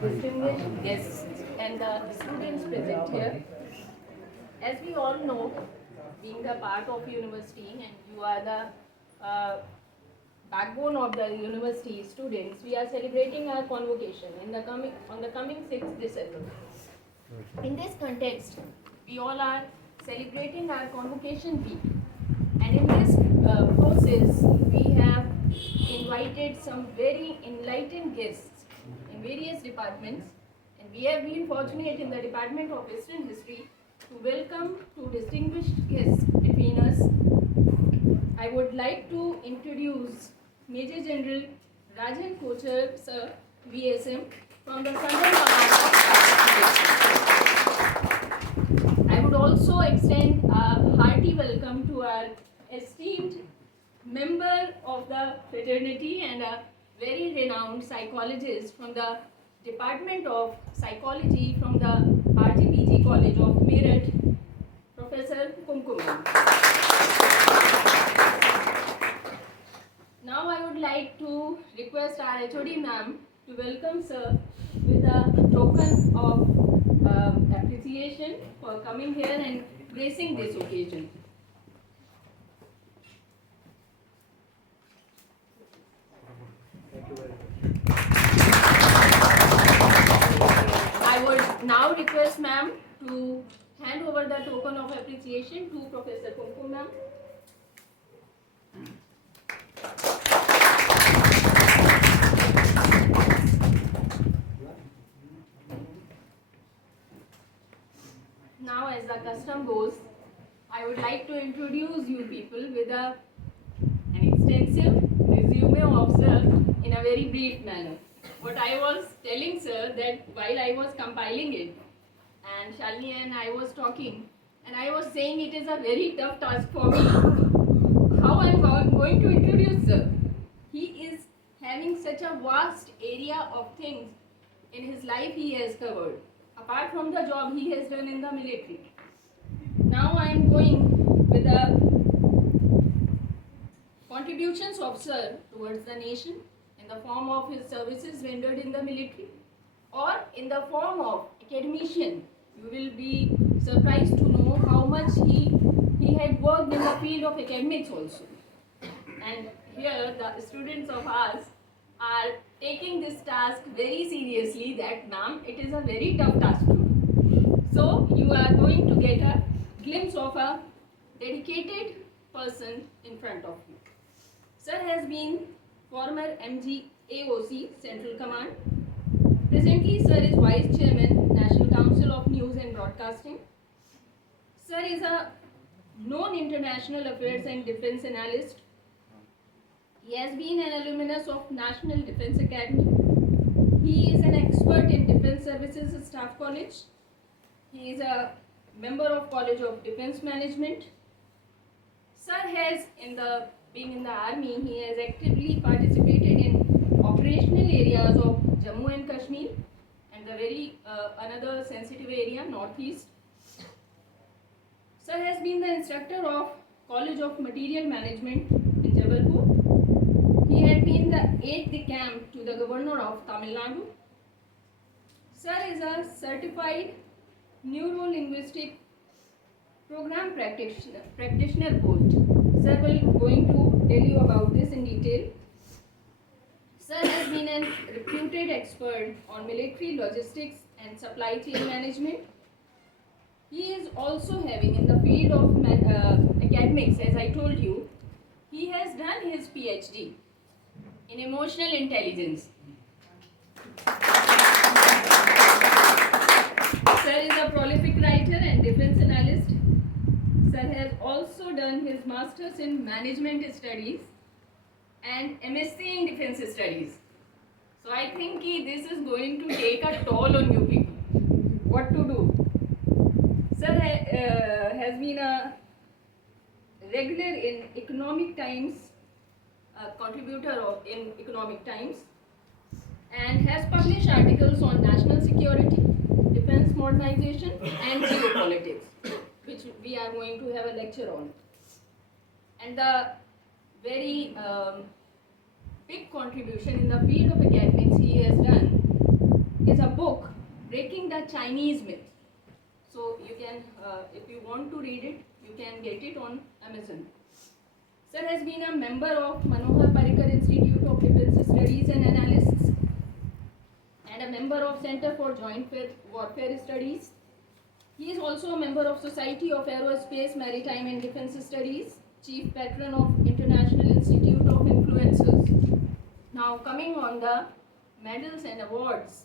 distinguished guests and the students present here. As we all know, being the part of university and you are the backbone of the university students, we are celebrating our convocation on the coming 6th December. In this context, we all are celebrating our convocation week, and in this process, we have invited some very enlightened guests in various departments, and we have been fortunate in the Department of Western History to welcome two distinguished guests between us. I would like to introduce Major General Rajan Kochar, Sir, VSM, from the Southern Command of Participation. I would also extend a hearty welcome to our esteemed member of the fraternity and a very renowned psychologist from the Department of Psychology from the RGPG College of Meerut, Professor Kumkum. Now I would like to request our HOD ma'am to welcome sir with a token of appreciation for coming here and gracing this occasion. I would now request ma'am to hand over the token of appreciation to Professor Kumkum ma'am. Now, as the custom goes, I would like to introduce you people with an extensive resume of sir in a very brief manner. What I was telling sir that while I was compiling it, and Shalini and I was talking, and I was saying it is a very tough task for me. How I am going to introduce sir? He is having such a vast area of things in his life he has covered, apart from the job he has done in the military. Now I am going with the contributions of sir towards the nation in the form of his services rendered in the military or in the form of academician. You will be surprised to know how much he had worked in the field of academics also. And here the students of ours are taking this task very seriously that ma'am, it is a very tough task to do. So you are going to get a glimpse of a dedicated person in front of you. Sir has been former MG AOC Central Command. Presently sir is Vice Chairman National Council of News and Broadcasting. Sir is a known international affairs and defense analyst. He has been an alumnus of National Defense Academy. He is an expert in Defense Services Staff College. He is a member of College of Defense Management. Sir has, being in the army, he has actively participated in operational areas of Jammu and Kashmir and the another sensitive area, Northeast. Sir has been the instructor of College of Material Management in Jabalpur. He had been the 8th camp to the Governor of Tamil Nadu. Sir is a certified neuro-linguistic program practitioner post. Sir will going to tell you about this in detail. Sir has been a reputed expert on military logistics and supply chain management. He is also having in the field of academics, as I told you, he has done his PhD in emotional intelligence. Sir is a prolific writer and defense analyst. Sir has also done his master's in management studies and MSc in defense studies. So I think this is going to take a toll on you people. What to do? Sir has been a regular in Economic Times, contributor in Economic Times, and has published articles on national security, defense modernization and geopolitics, which we are going to have a lecture on. And the very big contribution in the field of academics he has done is a book, Breaking the Chinese Myth. So you can, if you want to read it, you can get it on Amazon. Sir has been a member of Manohar Parrikar Institute of Defence Studies and Analysis and a member of Center for Joint Warfare Studies. He is also a member of Society of Aerospace, Maritime and Defence Studies, Chief Patron of International Institute of Influencers. Now coming on the medals and awards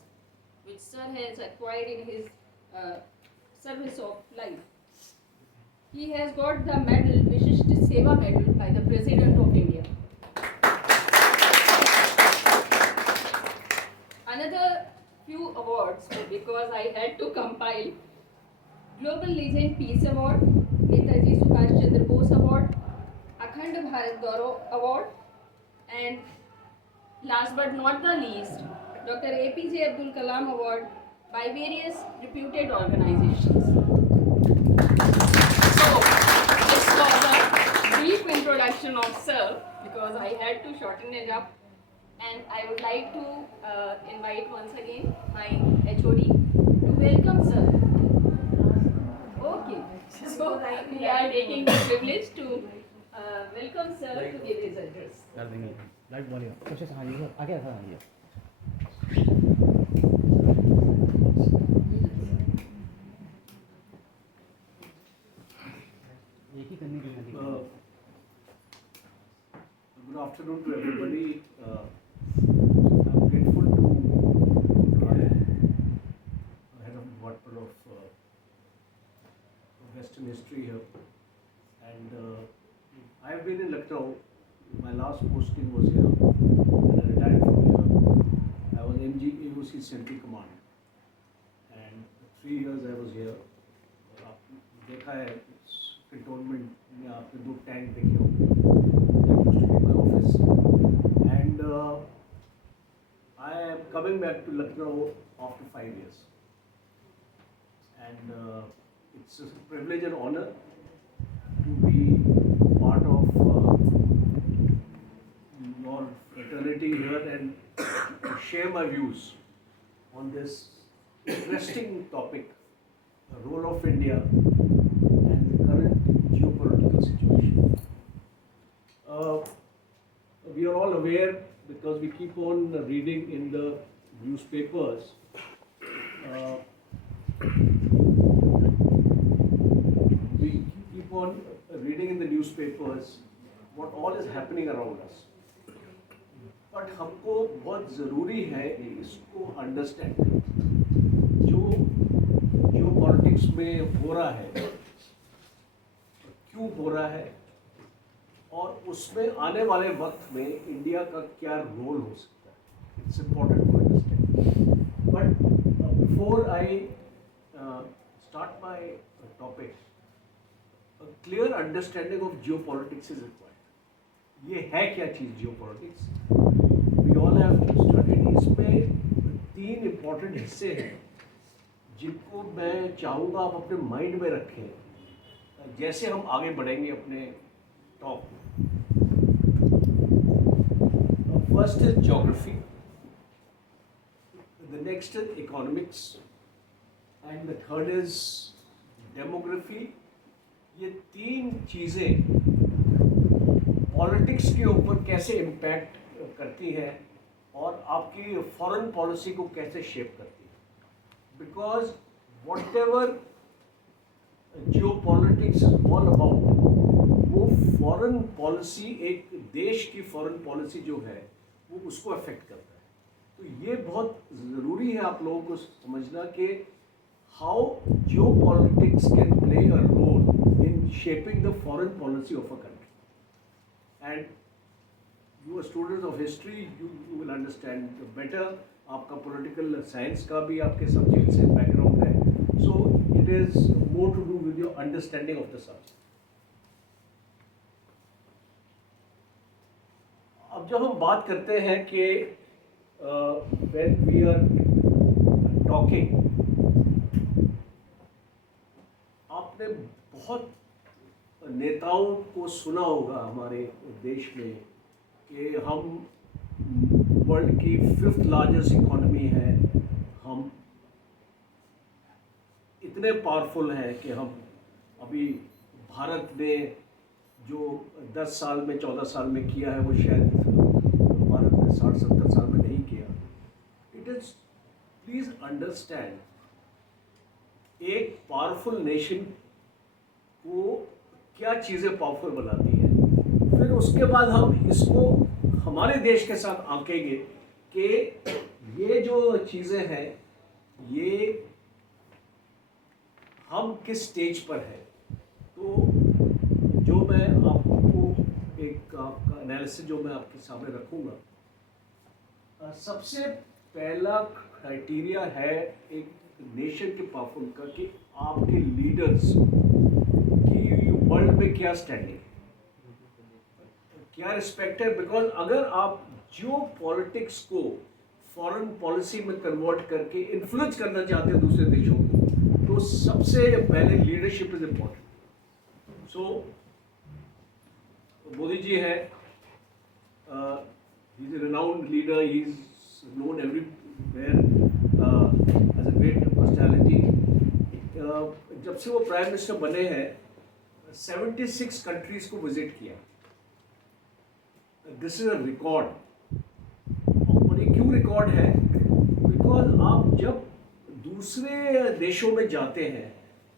which Sir has acquired in his service of life. He has got the medal, Vishisht Seva Medal by the President of India. Another few awards, because I had to compile: Global Legend Peace Award, Netaji Subhash Chandra Bose Award, Akhand Bharat Gaurav Award, and last but not the least, Dr. APJ Abdul Kalam Award by various reputed organizations. So, this was a brief introduction of Sir, because I had to shorten it up, and I would like to invite once again my HOD to welcome Sir. Okay, so we are taking the privilege to welcome Sir to give his address. Light बोलिए कुछ आगे आगे आगे एक ही करने के लिए Good afternoon to everybody. I'm grateful to head of Department of Western History here, and I have been in Lucknow. My last posting was here, and I retired from here. I was MG AOC Central Command, and 3 years I was here. आप देखा है cantonment में आपने 2 tank देखे होंगे. That used to be my office, and I am coming back to Lucknow after 5 years, and it's a privilege and honor to be part of your fraternity here and to share my views on this interesting topic, the role of India and the current geopolitical situation. We are all aware, because we keep on reading in the newspapers, we keep on reading in the newspapers what all is happening around us. But हमको बहुत ज़रूरी है इसको understand करना, जो politics में हो रहा है, क्यों हो रहा है, और उसमें आने वाले वक्त में इंडिया का क्या रोल हो सकता है. It's important to understand. But before I start my topic, clear understanding of geopolitics is required. ये है क्या चीज़ geopolitics? We all have studied. इसमें 3 इम्पॉर्टेंट हिस्से हैं जिनको मैं चाहूँगा आप अपने माइंड में रखें जैसे हम आगे बढ़ेंगे अपने top. First is geography, the next is economics, and the third is demography. ये 3 चीज़ें पॉलिटिक्स के ऊपर कैसे इम्पैक्ट करती है और आपकी फॉरेन पॉलिसी को कैसे शेप करती है. Because what ever Jio politics is all about, वो फॉरेन पॉलिसी, एक देश की फॉरेन पॉलिसी जो है वो उसको अफेक्ट करता है. तो ये बहुत ज़रूरी है आप लोगों को समझना कि how geopolitics can play a role in shaping the foreign policy of a country. And you are students of history, you will understand better. आपका political science का भी आपके subject से background है, so it is more to do with your understanding of the subject. अब जब हम बात करते हैं कि when we are talking, आपने बहुत नेताओं को सुना होगा हमारे देश में कि हम वर्ल्ड की 5th लार्जेस्ट इकोनॉमी है, हम इतने पावरफुल हैं कि हम अभी भारत ने जो 10 साल में 14 साल में किया है वो शायद भारत ने 60-70 साल में नहीं किया। इट इज़, प्लीज़ अंडरस्टैंड, एक पावरफुल नेशन को क्या चीज़ें पावरफुल बनाती हैं, फिर उसके बाद हम इसको हमारे देश के साथ आंकेंगे कि ये जो चीज़ें हैं ये हम किस स्टेज पर हैं। तो जो मैं आपको एक आपका एनालिसिस जो मैं आपके सामने रखूँगा, सबसे पहला क्राइटेरिया है एक नेशन के पावरफुल का कि आपके लीडर्स की वर्ल्ड में क्या स्टैंडिंग है, क्या रिस्पेक्ट है। बिकॉज अगर आप जियो पॉलिटिक्स को फॉरेन पॉलिसी में कन्वर्ट करके इन्फ्लुएंस करना चाहते हैं दूसरे देशों को, तो सबसे पहले leadership is important. So Modi ji है, he is a renowned leader, he is known everywhere as a great personality. जब से वो प्राइम मिनिस्टर बने हैं 76 कंट्रीज को विजिट किया। This is a record. और ये क्यों रिकॉर्ड है? बिकॉज आप जब दूसरे देशों में जाते हैं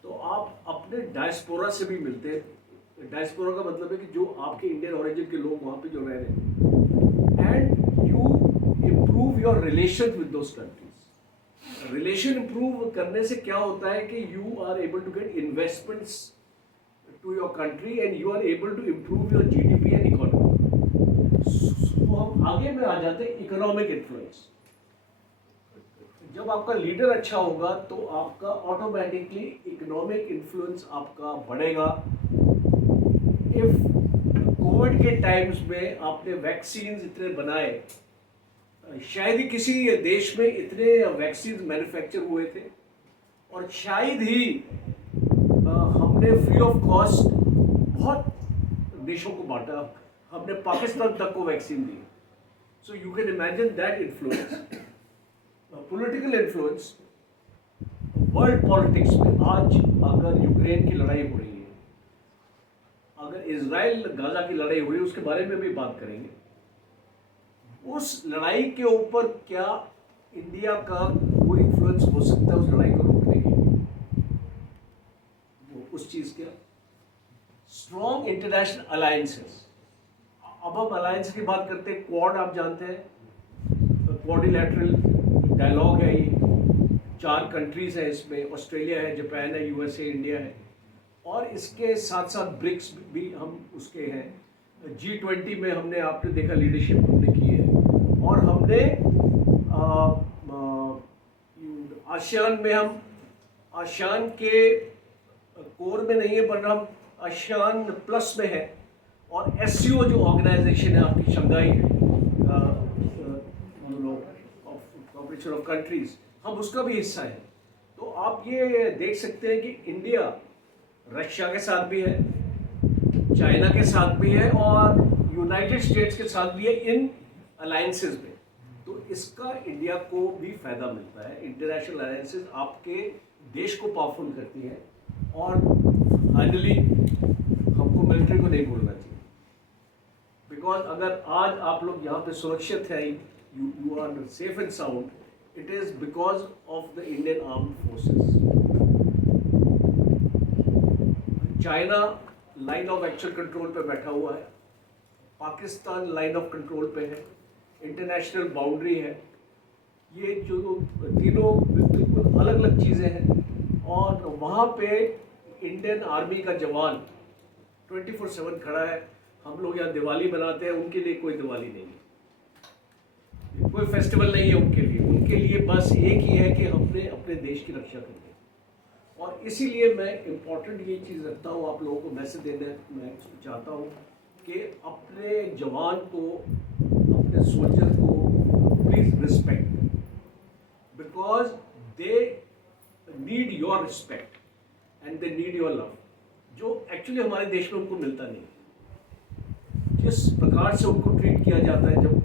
तो आप अपने डायस्पोरा से भी मिलते हैं। डायस्पोरा का मतलब है कि जो आपके इंडियन ओरिजिन के लोग वहाँ पे जो रह रहे हैं, and you improve your relation with those countries. Relation improve करने से क्या होता है कि you are able to get investments to your country and you are able to improve your GDP and economy. तो हम आगे में आ जाते हैं इकोनॉमिक इन्फ्लुएंस। जब आपका लीडर अच्छा होगा तो आपका ऑटोमेटिकली इकोनॉमिक इन्फ्लुएंस आपका बढ़ेगा। इफ कोविड के टाइम्स में आपने वैक्सीन इतने बनाए, शायद ही किसी देश में इतने वैक्सीन मैन्युफैक्चर हुए थे, और शायद ही हमने फ्री ऑफ कॉस्ट बहुत देशों को बांटा। हमने पाकिस्तान तक को vaccine the. So you can imagine that influence, political influence. World politics में आज अगर यूक्रेन की लड़ाई हो रही है, अगर इजराइल गाजा की लड़ाई हो रही है, उसके बारे में भी बात करेंगे। उस लड़ाई के ऊपर क्या इंडिया का कोई इन्फ्लुएंस हो सकता है उस लड़ाई को रोकने के लिए? उस चीज़ के स्ट्रॉन्ग इंटरनेशनल अलायंसेस। अब हम अलायंस की बात करते हैं, क्वाड आप जानते हैं, क्वाड्रिलैटरल डायलॉग है। ये 4 कंट्रीज हैं, इसमें ऑस्ट्रेलिया है, जापान है, यूएसए, इंडिया है, और इसके साथ साथ ब्रिक्स भी हम उसके हैं। G20 में हमने, आपने देखा, लीडरशिप हमने की है, और हमने आसियान में, हम आसियान के कोर में नहीं है पर हम आसियान प्लस में है, और SCO जो ऑर्गेनाइजेशन है आपकी, शंघाई कॉर्पोरेशन ऑफ कंट्रीज, हम उसका भी हिस्सा है। तो आप ये देख सकते हैं कि इंडिया रशिया के साथ भी है, चाइना के साथ भी है, और यूनाइटेड स्टेट्स के साथ भी है इन अलायंसेस में। तो इसका इंडिया को भी फायदा मिलता है। इंटरनेशनल अलायंसेस आपके देश को पावरफुल करती हैं। और फाइनली हमको मिलिट्री को नहीं भूलना चाहिए, बिकॉज अगर आज आप लोग यहाँ पे सुरक्षित हैं, you are safe and sound, it is because of the Indian armed forces. China line of actual control पे बैठा हुआ है, पाकिस्तान लाइन ऑफ कंट्रोल पे है, इंटरनेशनल बाउंड्री है। ये जो तीनों बिल्कुल अलग अलग चीज़ें हैं, और वहाँ पे इंडियन आर्मी का जवान 24/7 खड़ा है। हम लोग यहाँ दिवाली मनाते हैं, उनके लिए कोई दिवाली नहीं है, कोई फेस्टिवल नहीं है उनके लिए। उनके लिए बस एक ही है कि हमने अपने देश की रक्षा करनी है। और इसीलिए मैं इम्पोर्टेंट ये चीज़ रखता हूँ, आप लोगों को मैसेज देना मैं चाहता हूँ कि अपने जवान को, अपने सोल्जर को please respect, because they need your respect and they need your love, जो एक्चुअली हमारे देश में उनको मिलता नहीं। जिस प्रकार से उनको ट्रीट किया जाता है जब वो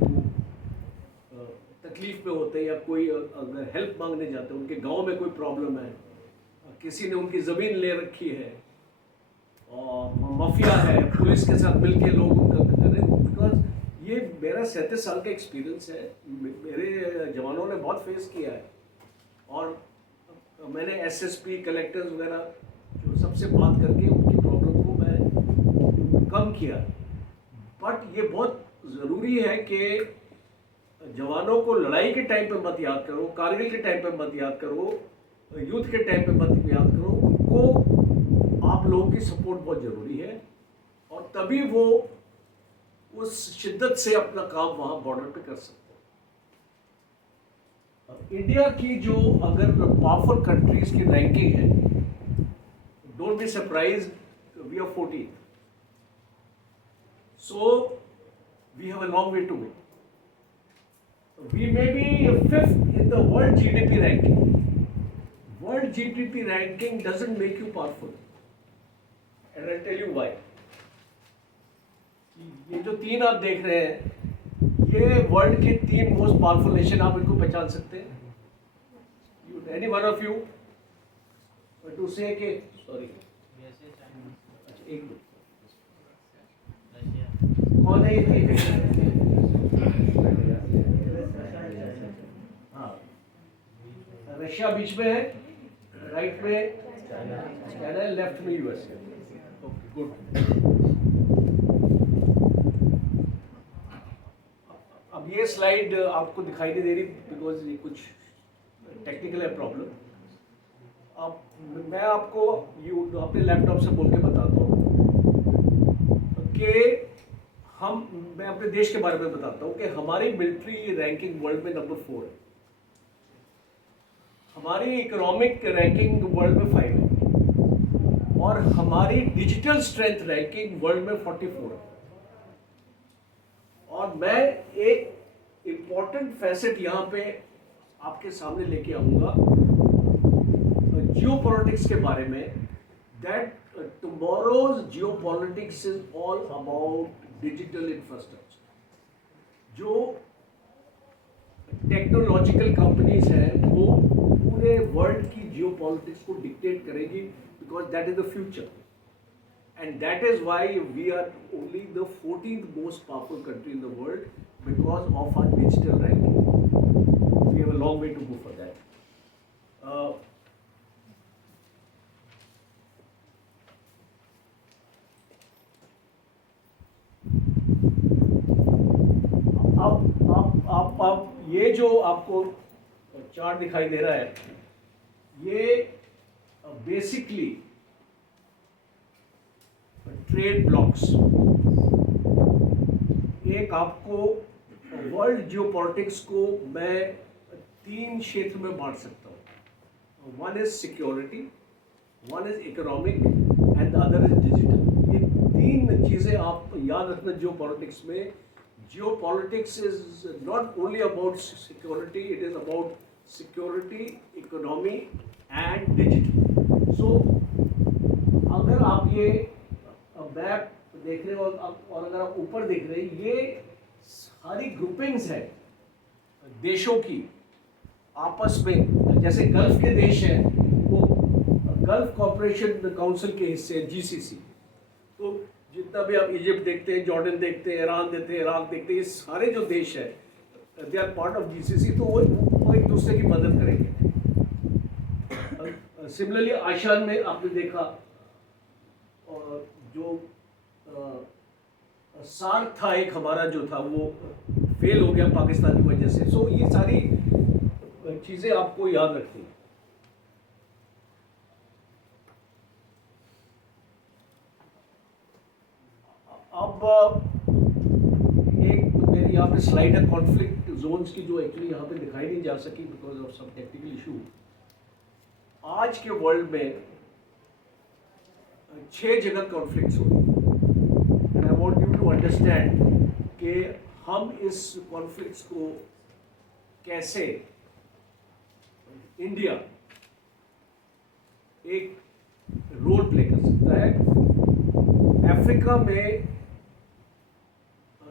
तकलीफ में होते हैं, या कोई अगर हेल्प मांगने जाते हैं, उनके गांव में कोई प्रॉब्लम है, किसी ने उनकी ज़मीन ले रखी है और माफिया है, पुलिस के साथ मिलके लोग उनका करें। बिकॉज ये मेरा 37 साल का एक्सपीरियंस है, मेरे जवानों ने बहुत फेस किया है और मैंने एसएसपी कलेक्टर्स वगैरह जो सबसे बात करके उनकी प्रॉब्लम को मैं कम किया। बट ये बहुत ज़रूरी है कि जवानों को लड़ाई के टाइम पे मत याद करो, कारगिल के टाइम पे मत याद करो, युद्ध के टाइम पे मत याद करो, उनको आप लोगों की सपोर्ट बहुत ज़रूरी है और तभी वो उस शिद्दत से अपना काम वहाँ बॉर्डर पे कर सकते हैं। इंडिया की जो अगर पावरफुल कंट्रीज की रैंकिंग है, don't be surprise, we are 14th, so we have a long way to go. We may be 5th in the world GDP ranking. World GDP ranking doesn't make you powerful. And I'll tell you why. ये जो 3 आप देख रहे हैं, ये world के 3 most powerful nation, आप इनको पहचान सकते हैं? Any one of you to say के sorry, अच्छा एक मिनट, कौन है ये 3? हाँ, रशिया बीच में है, राइट में चाइना है, लेफ्ट में यूएस है। Okay good. अब ये स्लाइड आपको दिखाई नहीं दे रही बिकॉज ये कुछ टेक्निकल है प्रॉब्लम। अब मैं आपको अपने लैपटॉप से बोल के बताता हूँ कि मैं अपने देश के बारे में बताता हूँ कि हमारी मिलिट्री रैंकिंग वर्ल्ड में नंबर 4 है, हमारी इकोनॉमिक रैंकिंग वर्ल्ड में 5 है और हमारी डिजिटल स्ट्रेंथ रैंकिंग वर्ल्ड में 44 है। और मैं एक इम्पॉर्टेंट फैसेट यहाँ पे आपके सामने लेके आऊँगा जियोपॉलिटिक्स के बारे में, that tomorrow's geopolitics is all about digital infrastructure. जो टेक्नोलॉजिकल कंपनीज हैं वो पूरे वर्ल्ड की जियोपॉलिटिक्स को डिक्टेट करेगी, because that is the future and that is why we are only the 14th most powerful country in the world because of our digital ranking. We have a long way to go for that. आप ये जो आपको chart दिखाई दे रहा है, ये basically trade blocks. एक आपको वर्ल्ड जियोपॉलिटिक्स को मैं 3 क्षेत्र में बांट सकता हूँ। One is security, one is economic and the other is digital. ये 3 चीज़ें आप याद रखना जियोपॉलिटिक्स में। Geopolitics is not only about security, it is about security, economy and digital. So, अगर आप ये मैप देख रहे हो और अगर आप ऊपर देख रहे हैं, ये सारी ग्रुपिंग्स हैं देशों की आपस में। जैसे गल्फ के देश हैं वो गल्फ कॉपरेशन काउंसिल के हिस्से हैं, GCC। तो जितना भी आप इजिप्ट देखते हैं, जॉर्डन देखते हैं, ईरान देखते हैं, इराक देखते हैं, ये सारे जो देश हैं they are part of GCC। तो वो एक दूसरे की मदद करेंगे। सिमिलरली आसियान में आपने देखा जो सार्क था एक हमारा जो था वो फेल हो गया पाकिस्तान की वजह से। सो ये सारी चीज़ें आपको याद रखनी है। अब एक मेरी यहाँ पे स्लाइड है कॉन्फ्लिक्ट जोन्स की, जो एक्चुअली यहाँ पे दिखाई नहीं जा सकी because of some technical issue. आज के वर्ल्ड में 6 जगह कॉन्फ्लिक्ट्स हो रही। I want you to understand कि हम इस कॉन्फ्लिक्ट्स को कैसे इंडिया एक रोल प्ले कर सकता है। अफ्रीका में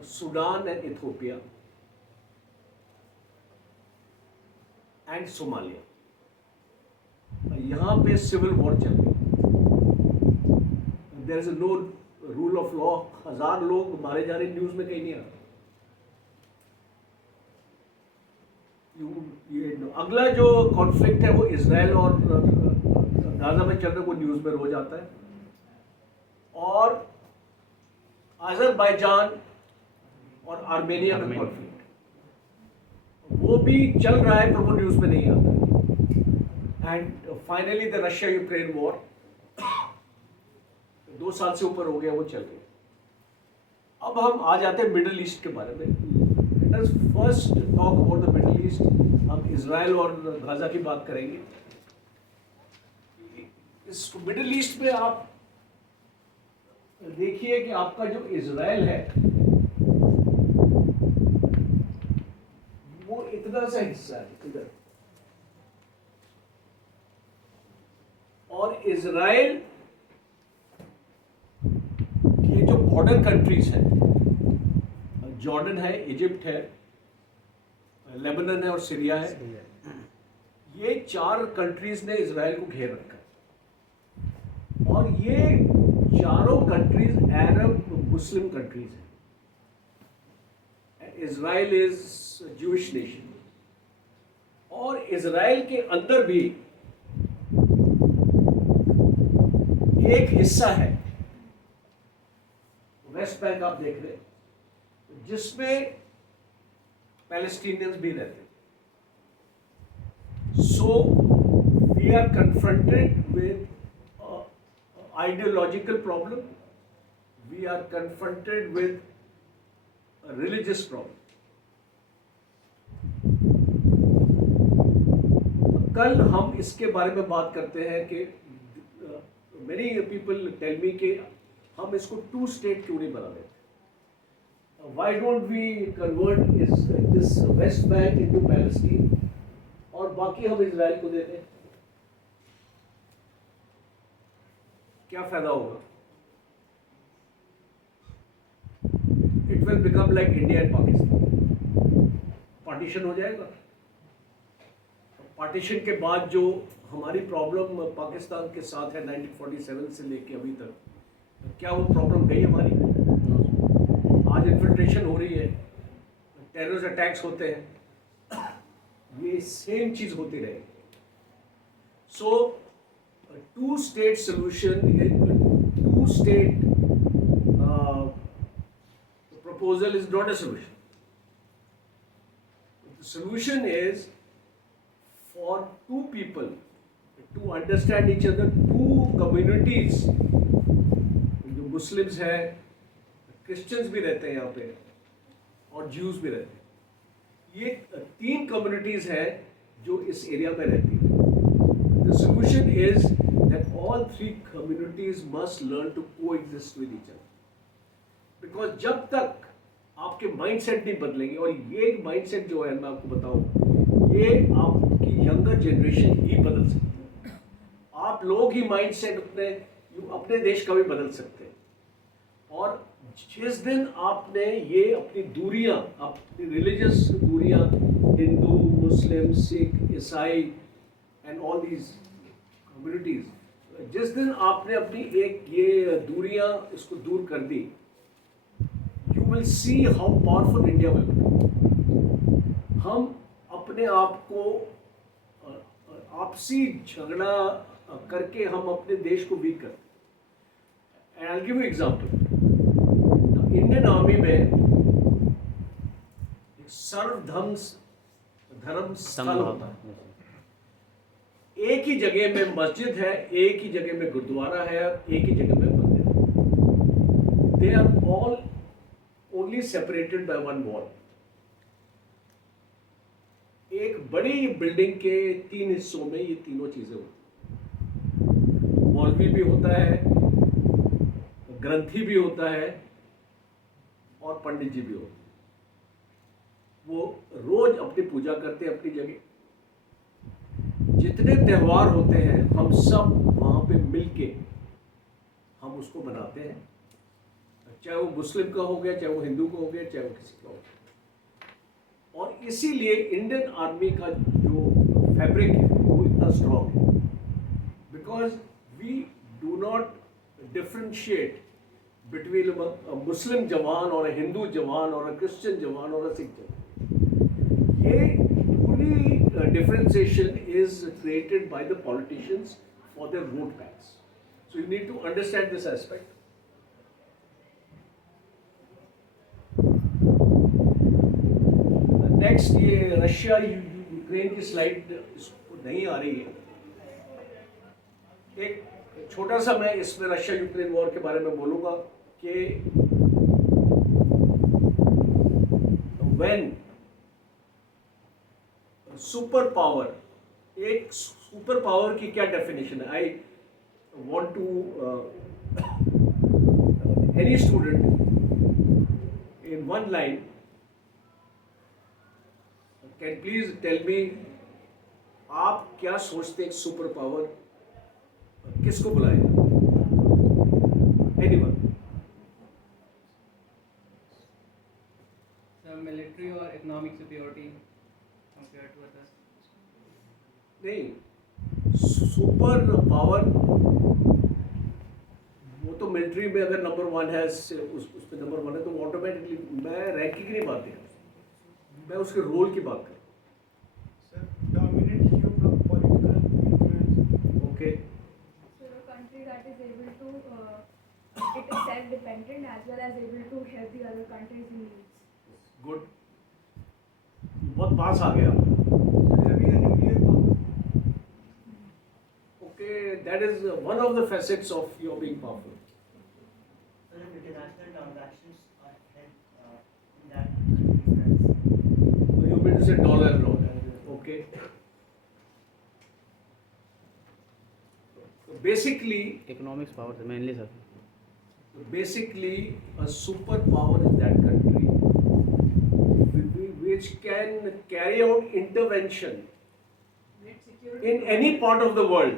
Sudan and Ethiopia and Somalia, यहाँ पे सिविल वॉर चल रही है, there is no rule of law, 1000 लोग मारे जा रहे, न्यूज में कहीं नहीं आ रहा। अगला जो कॉन्फ्लिक्ट है वो इसराइल और गाजा में चल रहा है, वो न्यूज में रोज आता है। और अजरबैजान और आर्मेनिया का कॉन्फ्लिक्ट वो भी चल रहा है, पर वो न्यूज में नहीं आता। And finally the Russia Ukraine war 2 साल से ऊपर हो गया, वो चल रही है। अब हम आ जाते हैं मिडिल ईस्ट के बारे में। Let us first talk about the middle east. हम इजराइल और गाजा की बात करेंगे। इस मिडिल ईस्ट में आप देखिए कि आपका जो इजराइल है वो इतना सा हिस्सा है इधर, और इजराइल के जो बॉर्डर कंट्रीज हैं, जॉर्डन है, इजिप्ट है, लेबनान है और सीरिया है, ये 4 कंट्रीज ने इजराइल को घेर रखा है। और ये चारों कंट्रीज अरब मुस्लिम कंट्रीज हैं। इजराइल इज ज्यूइश नेशन, और इजराइल के अंदर भी एक हिस्सा है, वेस्ट बैंक आप देख रहे हैं, जिसमें पैलेस्टीनियंस भी रहते हैं। So we are confronted with ideological problem, we are confronted with a religious problem. कल हम इसके बारे में बात करते हैं कि many people tell me कि हम इसको 2 state क्यों नहीं बना देते? Why don't we convert this West Bank into Palestine और बाकी हम इजराइल को देते हैं? क्या फायदा होगा? It will become like India and Pakistan, partition हो जाएगा। पार्टीशन के बाद जो हमारी प्रॉब्लम पाकिस्तान के साथ है 1947 से लेके अभी तक, क्या वो प्रॉब्लम गई हमारी? आज इन्फिल्ट्रेशन हो रही है, टेररिस्ट अटैक्स होते हैं, ये सेम चीज होती रहेगी। सो two-state solution, two-state proposal is not a solution. The solution is for 2 people to understand each other, 2 communities, जो मुस्लिम्स हैं, क्रिश्चियंस भी रहते हैं यहाँ पे और ज्यूज भी रहते हैं, ये 3 कम्युनिटीज हैं जो इस एरिया में रहती हैं। The solution is that all 3 communities must learn to coexist with each other. Because जब तक आपके माइंडसेट नहीं बदलेंगे, और ये माइंडसेट जो है मैं आपको बताऊं, ये आपकी यंगर जनरेशन ही बदल सकती है। आप लोग ही माइंडसेट अपने देश का भी बदल सकते हैं। और जिस दिन आपने ये अपनी दूरियां, अपनी रिलीजियस दूरियां, हिंदू, मुस्लिम, सिख, ईसाई and all these communities, जिस दिन आपने अपनी एक ये दूरियां इसको दूर कर दी, you will see how powerful India will become. हम अपने आप को आपसी झगड़ा करके हम अपने देश को वीक करते हैं। And I'll give you example. Indian army में एक सर्वधर्म स्थल होता है। एक ही जगह में मस्जिद है, एक ही जगह में गुरुद्वारा है, एक ही जगह में मंदिर है। They are all only separated by 1 wall. एक बड़ी बिल्डिंग के 3 हिस्सों में ये तीनों चीजें होती हैं। मौलवी भी होता है, ग्रंथी भी होता है, और पंडित जी भी होते हैं। वो रोज अपनी पूजा करते हैं अपनी जगह। जितने त्यौहार होते हैं हम सब वहाँ पे मिलके हम उसको मनाते हैं, चाहे वो मुस्लिम का हो गया, चाहे वो हिंदू का हो गया, चाहे वो किसी का हो गया। और इसीलिए इंडियन आर्मी का जो फैब्रिक है वो इतना स्ट्रॉन्ग है। because we do not differentiate between a Muslim जवान और a Hindu जवान और a Christian जवान और a Sikh जवान. ये पूरी differentiation is created by the politicians for their vote banks. So you need to understand this aspect. Next ये रशिया यूक्रेन की स्लाइड नहीं आ रही है. एक छोटा सा मैं इसमें रशिया यूक्रेन वॉर के बारे में बोलूँगा कि व्हेन सुपर पावर, एक सुपर पावर की क्या डेफिनेशन है? I want to any student in one line can please tell me, आप क्या सोचते हैं सुपर पावर किसको बुलाएगा? एनीवन? सर मिलिट्री और economic superiority compare to others. नहीं, सुपर पावर वो तो मिलिट्री में अगर नंबर वन है, उस पे नंबर वन है तो ऑटोमेटिकली, मैं रैंकिंग की नहीं बात कर, मैं उसके रोल की बात कर. Sir, dominant geopolitical influence. Okay, So a country that is able to it is self-dependent as well as able to help the other countries in needs. Good, बहुत पास आ गया. Having a nuclear power. Okay, that is one of the facets of your being powerful. So the international transactions are held in that difference. You mean to say dollar and all? Okay. Basically, economics power से mainly sir. a superpower is that country which can carry out intervention in any part of the world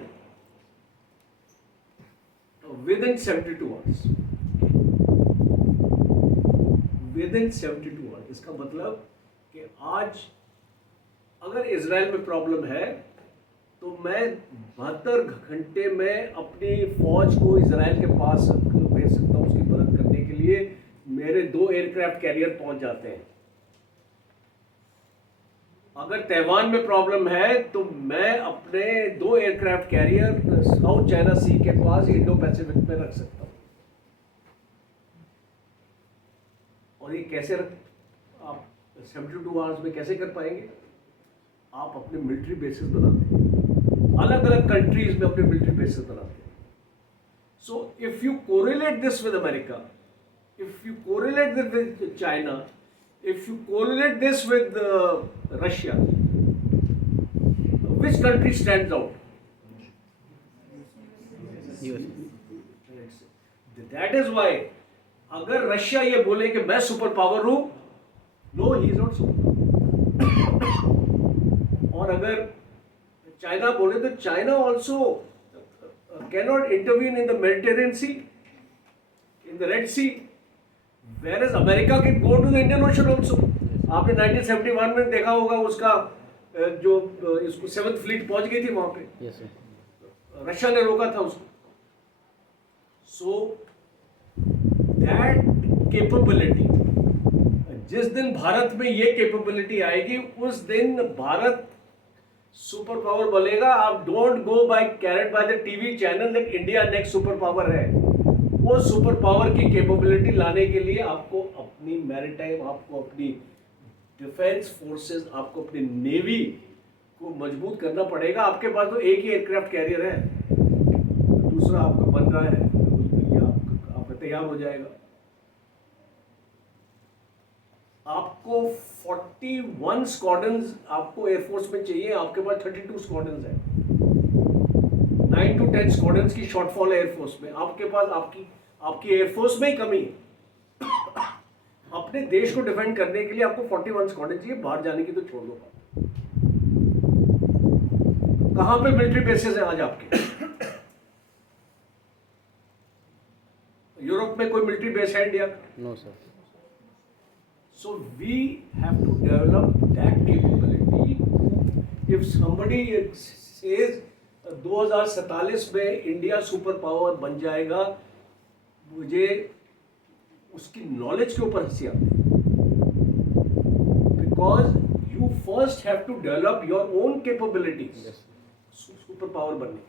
within 72 hours. Within 72 hours. इसका मतलब कि आज अगर Israel में problem है तो मैं 72 घंटे में अपनी फौज को इजराइल के पास भेज सकता हूँ उसकी मदद करने के लिए. मेरे 2 एयरक्राफ्ट कैरियर पहुंच जाते हैं. अगर तैवान में प्रॉब्लम है तो मैं अपने 2 एयरक्राफ्ट कैरियर साउथ चाइना सी के पास इंडो पैसिफिक में रख सकता हूँ. और ये कैसे आप 72 आवर्स में कैसे कर पाएंगे? आप अपने मिलिट्री बेसिस बनाते हैं, अलग अलग कंट्रीज में अपने मिलिट्री बेसिस बनाते हैं. So if you correlate this with America, if you correlate this with China, if you correlate this with Russia, which country stands out? That is why अगर Russia ये बोले कि मैं सुपर पावर हूं, no he is not super. और अगर China बोले तो China also cannot intervene in the Mediterranean sea, in the red sea, where is America can go to the Indian ocean also. आपने 1971 में देखा होगा उसका जो इसको 7th फ्लीट पहुंच गई थी वहां पे. Yes sir. रशिया ने रोका था उसको. सो दैट कैपेबिलिटी, जिस दिन भारत में ये कैपेबिलिटी आएगी उस दिन भारत सुपर पावर बनेगा. आप don't go by carrot by the TV channel that India next super power है. वो सुपर पावर की कैपेबिलिटी लाने के लिए आपको अपनी मैरीटाइम, आपको अपनी डिफेंस फोर्सेस, आपको अपनी नेवी को मजबूत करना पड़ेगा. आपके पास तो एक ही एयरक्राफ्ट कैरियर है, दूसरा आपका बन रहा है, आपका तैयार हो जाएगा. आपको 41 स्क्वाड्रन्स आपको एयरफोर्स में चाहिए, आपके पास 32 स्क्वाड्रन्स है. 9 to 10 स्क्वाड्रन्स की शॉर्टफॉल है एयरफोर्स में. आपके पास आपकी एयरफोर्स में ही कमी है. अपने देश को डिफेंड करने के लिए आपको 41 स्क्वाड्रन चाहिए. बाहर जाने की तो छोड़ दो. कहां पे मिलिट्री बेसेस हैं आज आपके? यूरोप में कोई मिलिट्री बेस है इंडिया का? No sir. So we have to develop that capability. If somebody says 2047 में इंडिया सुपर पावर बन जाएगा, मुझे उसकी नॉलेज के ऊपर हंसी आती है, because you first have to develop your own capabilities super power बनने की.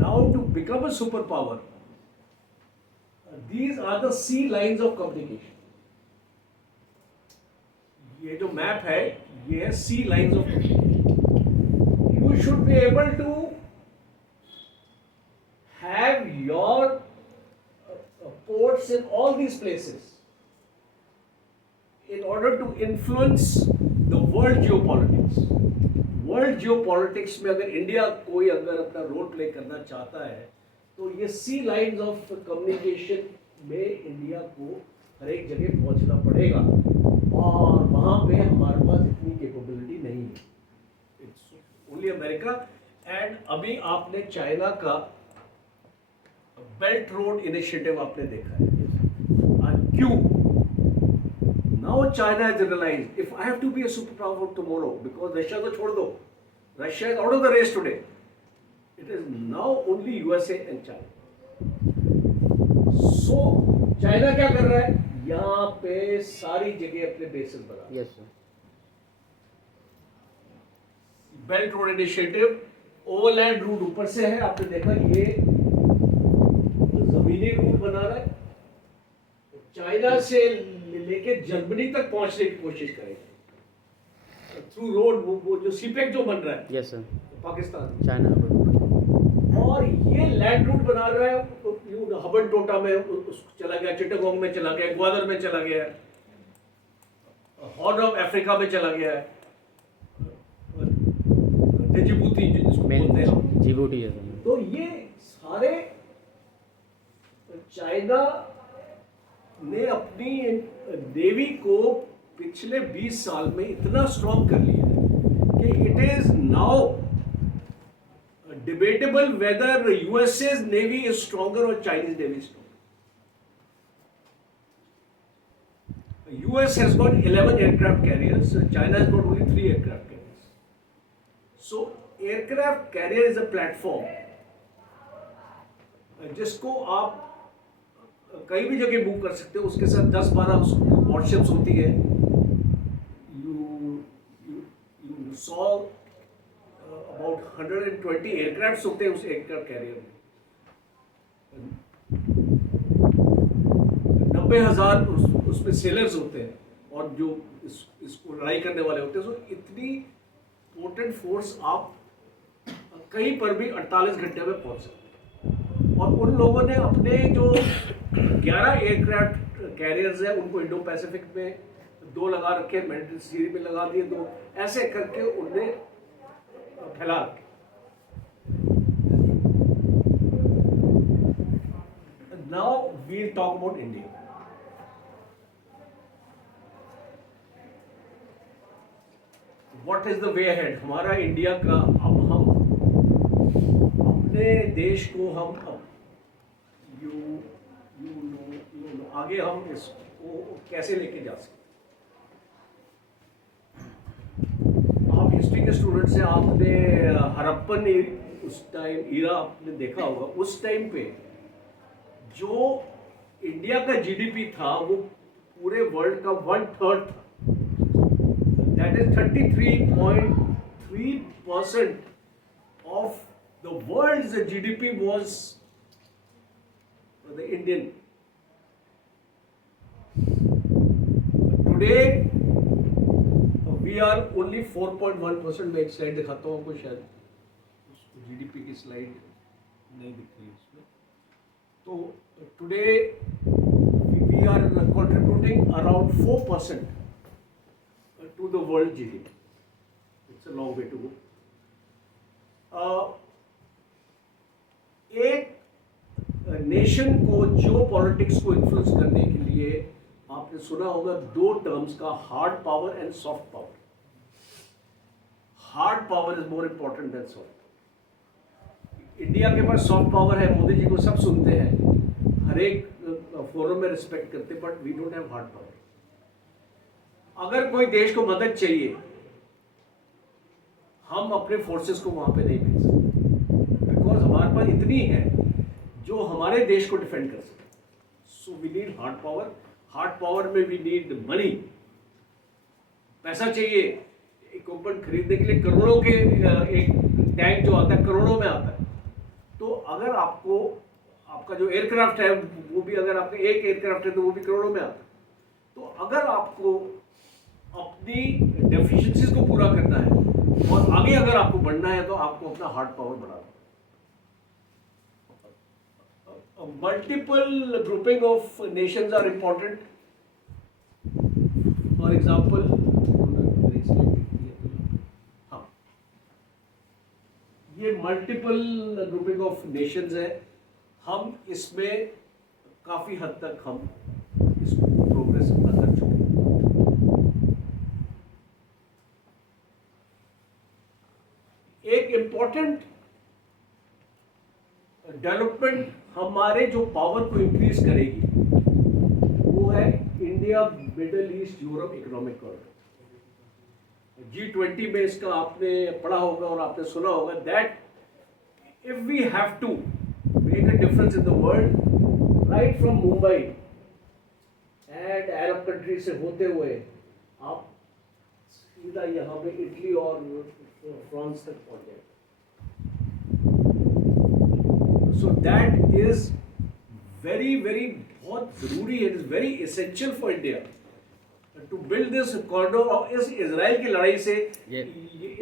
Now to become a superpower, these are the C lines of communication. ये जो मैप है ये है C lines of communication. You should be able to have your ports in all these places in order to influence the world geopolitics. World geopolitics में अगर India कोई अगर अपना रोल प्ले करना चाहता है तो ये सी लाइंस ऑफ कम्युनिकेशन में इंडिया को हर एक जगह पहुंचना पड़ेगा, और वहाँ पे हमारे पास इतनी कैपेबिलिटी नहीं है. It's only America. एंड अभी आपने चाइना का बेल्ट रोड इनिशिएटिव आपने देखा है. क्यों? Now China has realized if I have to be a superpower tomorrow, because Russia तो छोड़ दो, Russia is out of the race today. It is now only USA and China. So China क्या कर रहा है? यहाँ पे सारी जगह अपने बेसेस बना. Yes, sir. Belt road initiative, overland route ऊपर से है, आपने देखा ये जमीनी रूट बना रहा है. चाइना से लेके जर्मनी तक पहुंचने की कोशिश करेंगे थ्रू रोड. वो जो सीपेक जो बन रहा है, Yes, sir. पाकिस्तान, China. और ये लैंड रूट बना रहा है. हबन टोटा में चला गया, चिटागोंग में चला गया, ग्वादर में चला गया, हॉर्न ऑफ अफ्रीका में चला गया है, डिजिबूती जिसको बोलते हैं. जिबूटी है, sir. तो ये सारे चाइना ने अपनी नेवी को पिछले 20 साल में इतना स्ट्रॉन्ग कर लिया है कि it is now debatable whether USA's navy is stronger और Chinese navy stronger. US has got 11 aircraft carriers, China has got only 3 aircraft carriers. So aircraft carrier is a platform जिसको आप कहीं भी जगह मूव कर सकते हो. उसके साथ 10-12 वॉरशिप्स होती है. यू सॉ अबाउट 120 एयरक्राफ्ट होते हैं उस एयरक्राफ्ट कैरियर में. 90,000 उसमें सेलर्स होते हैं और जो इसको लड़ाई करने वाले होते हैं. सो इतनी पोर्टेंट फोर्स आप कहीं पर भी 48 घंटे में पहुंच सकते हैं. और उन लोगों ने अपने जो 11 एयरक्राफ्ट कैरियर्स हैं उनको इंडो पैसिफिक में 2 लगा रखे, मेडिटेरेनियन में लगा दिए 2, ऐसे करके उनने फैला रखे. Now we talk about India. What is the way ahead? हमारा इंडिया का अब हम अपने देश को हम आगे हम इसको कैसे लेके जा सकते? आप हिस्ट्री के स्टूडेंट्स हैं, आपने हड़प्पन उस टाइम ईरा आपने देखा होगा. उस टाइम पे जो इंडिया का जीडीपी था वो पूरे वर्ल्ड का 1/3 था. That is 33.3% of the world's GDP was the Indian. Today we are only 4.1%. मैं एक स्लाइड दिखाता हूँ आपको, शायद जीडीपी की स्लाइड नहीं दिख रही उसमें. तो today we are contributing around 4% to the world GDP. It's a long way to go. एक नेशन को जियोपॉलिटिक्स को इन्फ्लुएंस करने के लिए आपने सुना होगा 2 टर्म्स का, hard power and soft power. Hard power is more important than soft. India के पास सॉफ्ट पावर है, मोदी जी को सब सुनते हैं, हर एक फोरम में रिस्पेक्ट करते, but we don't have hard power. अगर कोई देश को मदद चाहिए, हम अपने फोर्सेस को वहां पे नहीं भेज सकते, बिकॉज हमारे पास इतनी है जो हमारे देश को डिफेंड कर सके. So we need hard power. Hard power में वी नीड मनी. पैसा चाहिए. इक्विपमेंट खरीदने के लिए करोड़ों के एक टैंक जो आता है करोड़ों में आता है. तो अगर आपको आपका जो एयरक्राफ्ट है वो भी, अगर आपका एक एयरक्राफ्ट है तो वो भी करोड़ों में आता है. तो अगर आपको अपनी डेफिशिएंसीज को पूरा करना है और आगे अगर आपको बढ़ना है तो आपको अपना हार्ड पावर बढ़ाना है. Multiple grouping of nations are important. For example, हाँ, ये multiple grouping of nations है. हम इसमें काफी हद तक हम इसको प्रोग्रेस कर चुके हैं. एक इम्पोर्टेंट डेवलपमेंट हमारे जो पावर को इंक्रीज करेगी वो है India middle east Europe economic corridor. G20 में इसका आपने पढ़ा होगा और आपने सुना होगा that if we have to make a difference in the world, right from Mumbai and Arab country से होते हुए आप सीधा यहाँ पे इटली और फ्रांस तक पहुंच जाए. So that is very बहुत ज़रूरी है. It is very essential for India to build this corridor. और इस इजराइल की लड़ाई से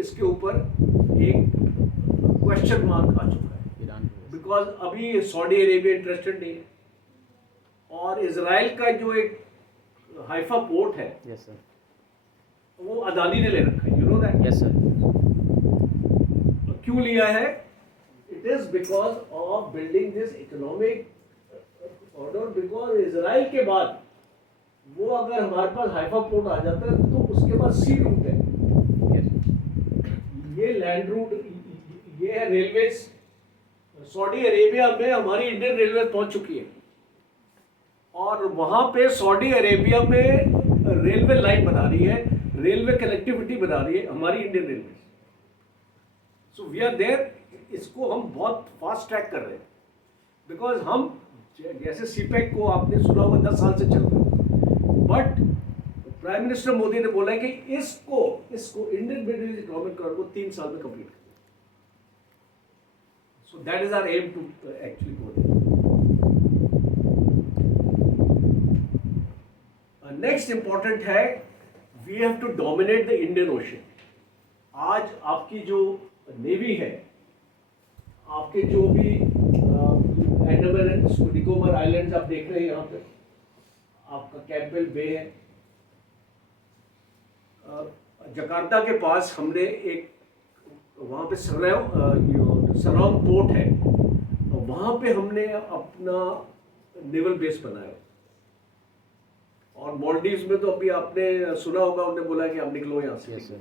इसके ऊपर एक क्वेश्चन मार्क आ चुका है, बिकॉज अभी सऊदी अरेबिया इंटरेस्टेड नहीं है और इजराइल का जो एक हाइफा पोर्ट है Yes, sir. वो अदानी ने ले रखा है. You know that. Yes, sir. क्यों लिया है? It is because of building this economic order. Because Israel के बाद वो अगर हमारे पास हाइफा पोर्ट आ जाता है तो उसके बाद सी रूट है. ये लैंड रूट, ये है रेलवे. सऊदी अरेबिया में हमारी इंडियन रेलवे पहुंच चुकी है और वहां पे सऊदी अरेबिया में रेलवे लाइन बना रही है, रेलवे कनेक्टिविटी बना रही है हमारी Indian railway. So we are there. इसको हम बहुत फास्ट ट्रैक कर रहे हैं बिकॉज हम जैसे सीपैक को आपने सुना होगा 10 साल से चल रहा है, बट प्राइम मिनिस्टर मोदी ने बोला है कि इसको Indian middle east economic corridor को 3 साल में कंप्लीट कर. So that is our aim to actually go. Next important है we have to dominate the Indian ocean. आज आपकी जो नेवी है, आपके जो भी अंडमान एंड निकोबार आइलैंड्स आप देख रहे हैं, यहाँ पे आपका कैंपबेल बे है. जकार्ता के पास हमने एक वहाँ पे सराउंड पोर्ट है, वहाँ पे हमने अपना नेवल बेस बनाया. और मालदीव्स में तो अभी आपने सुना होगा, उन्होंने बोला कि आप निकलो यहाँ से. Yes, sir.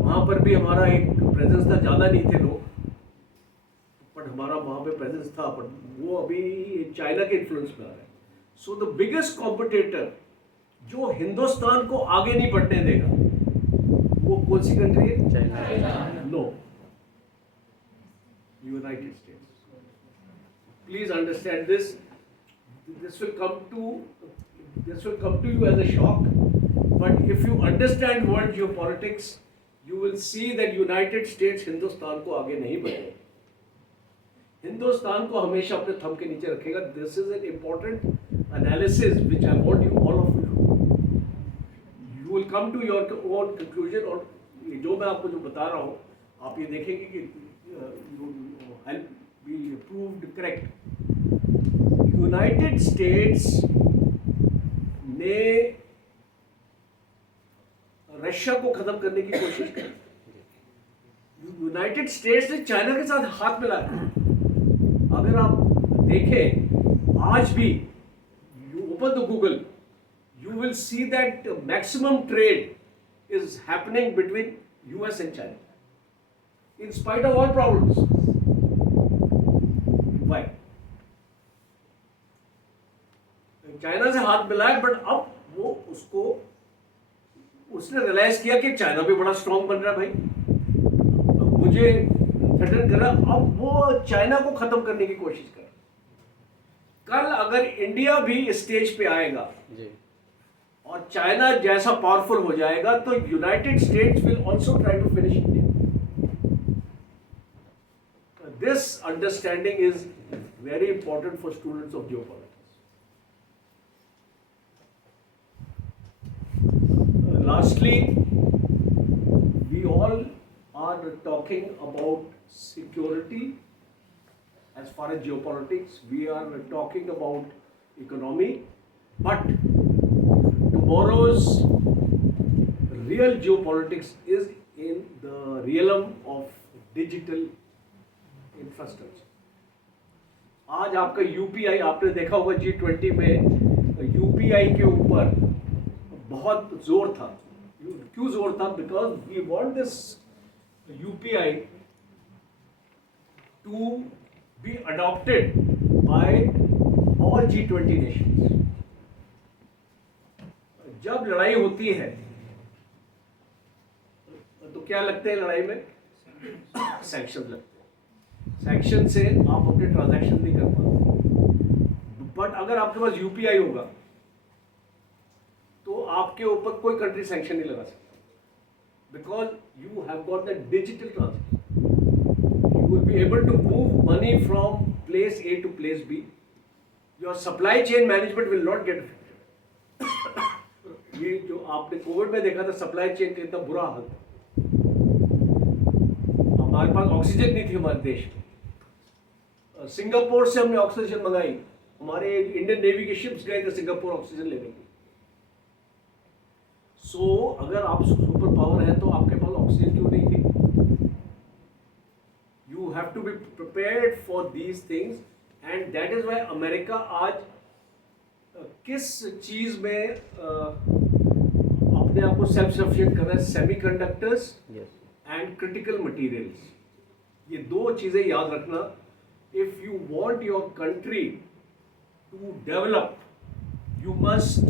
वहाँ पर भी हमारा एक प्रेजेंस था. ज़्यादा नहीं थे लोग, बट हमारा वहाँ पे प्रेजेंस था, बट वो अभी चाइना के इन्फ्लुएंस में आ रहा है. सो द बिगेस्ट कॉम्पिटिटर जो हिंदुस्तान को आगे नहीं बढ़ने देगा वो कौन सी कंट्री है? China. No, United States. Please understand this. This will come to you as a shock, but if you understand world geopolitics, you will see that United States Hindustan को आगे नहीं बढ़ेगा. हिंदुस्तान को हमेशा अपने थंब के नीचे रखेगा. This is an important analysis which I want you all of you. You will come to your own conclusion. और जो मैं आपको जो बता रहा हूँ आप ये देखेंगे कि I'll be proved correct. United states ने रशिया को खत्म करने की कोशिश की. यूनाइटेड स्टेट्स ने चाइना के साथ हाथ मिलाया. अगर आप देखें आज भी, you open the Google, you will see that maximum trade is happening between US and China in spite of all problems. Why? China से हाथ मिलाए, बट अब वो उसको उसने रियलाइज किया कि चाइना भी बड़ा स्ट्रांग बन रहा है भाई, मुझे थ्रेटन कर रहा, अब वो चाइना को खत्म करने की कोशिश कर। कल अगर इंडिया भी इस स्टेज पे आएगा जी, और चाइना जैसा पावरफुल हो जाएगा तो United States will also try to finish India. This understanding is very important for students of geopolitics. Lastly, we all are talking about security. As far as geopolitics, we are talking about economy, but tomorrow's real geopolitics is in the realm of digital infrastructure. आज आपका UPI, आपने देखा होगा G20 में UPI के ऊपर बहुत जोर था। क्यों जोर था? Because we want this UPI to be adopted by all G20 nations. जब लड़ाई होती है तो क्या लगते हैं लड़ाई में? सैंक्शन लगते हैं। सैंक्शन से आप अपने ट्रांजैक्शन नहीं कर पाते। बट अगर आपके पास UPI होगा तो आपके ऊपर कोई कंट्री सैंक्शन नहीं लगा सकता, because you have got the digital transfer. You will be able to move money from place A to place B। Your supply chain management will not get affected. ये जो आपने कोविड में देखा था, supply chain का इतना बुरा हाल था, हमारे पास ऑक्सीजन नहीं थी हमारे देश में। सिंगापुर से हमने ऑक्सीजन मंगाई, हमारे इंडियन नेवी के शिप्स गए थे सिंगापुर ऑक्सीजन लेने के लिए। सो अगर आप सुपर पावर है तो आपके पास ऑक्सीजन क्यों नहीं थी? You have to be prepared for these things, and that is why America आज किस चीज में अपने आप को सेल्फ सफिशिएंट कर रहा है? Semiconductors and critical materials. ये दो चीजें याद रखना। If you want your country to develop, you must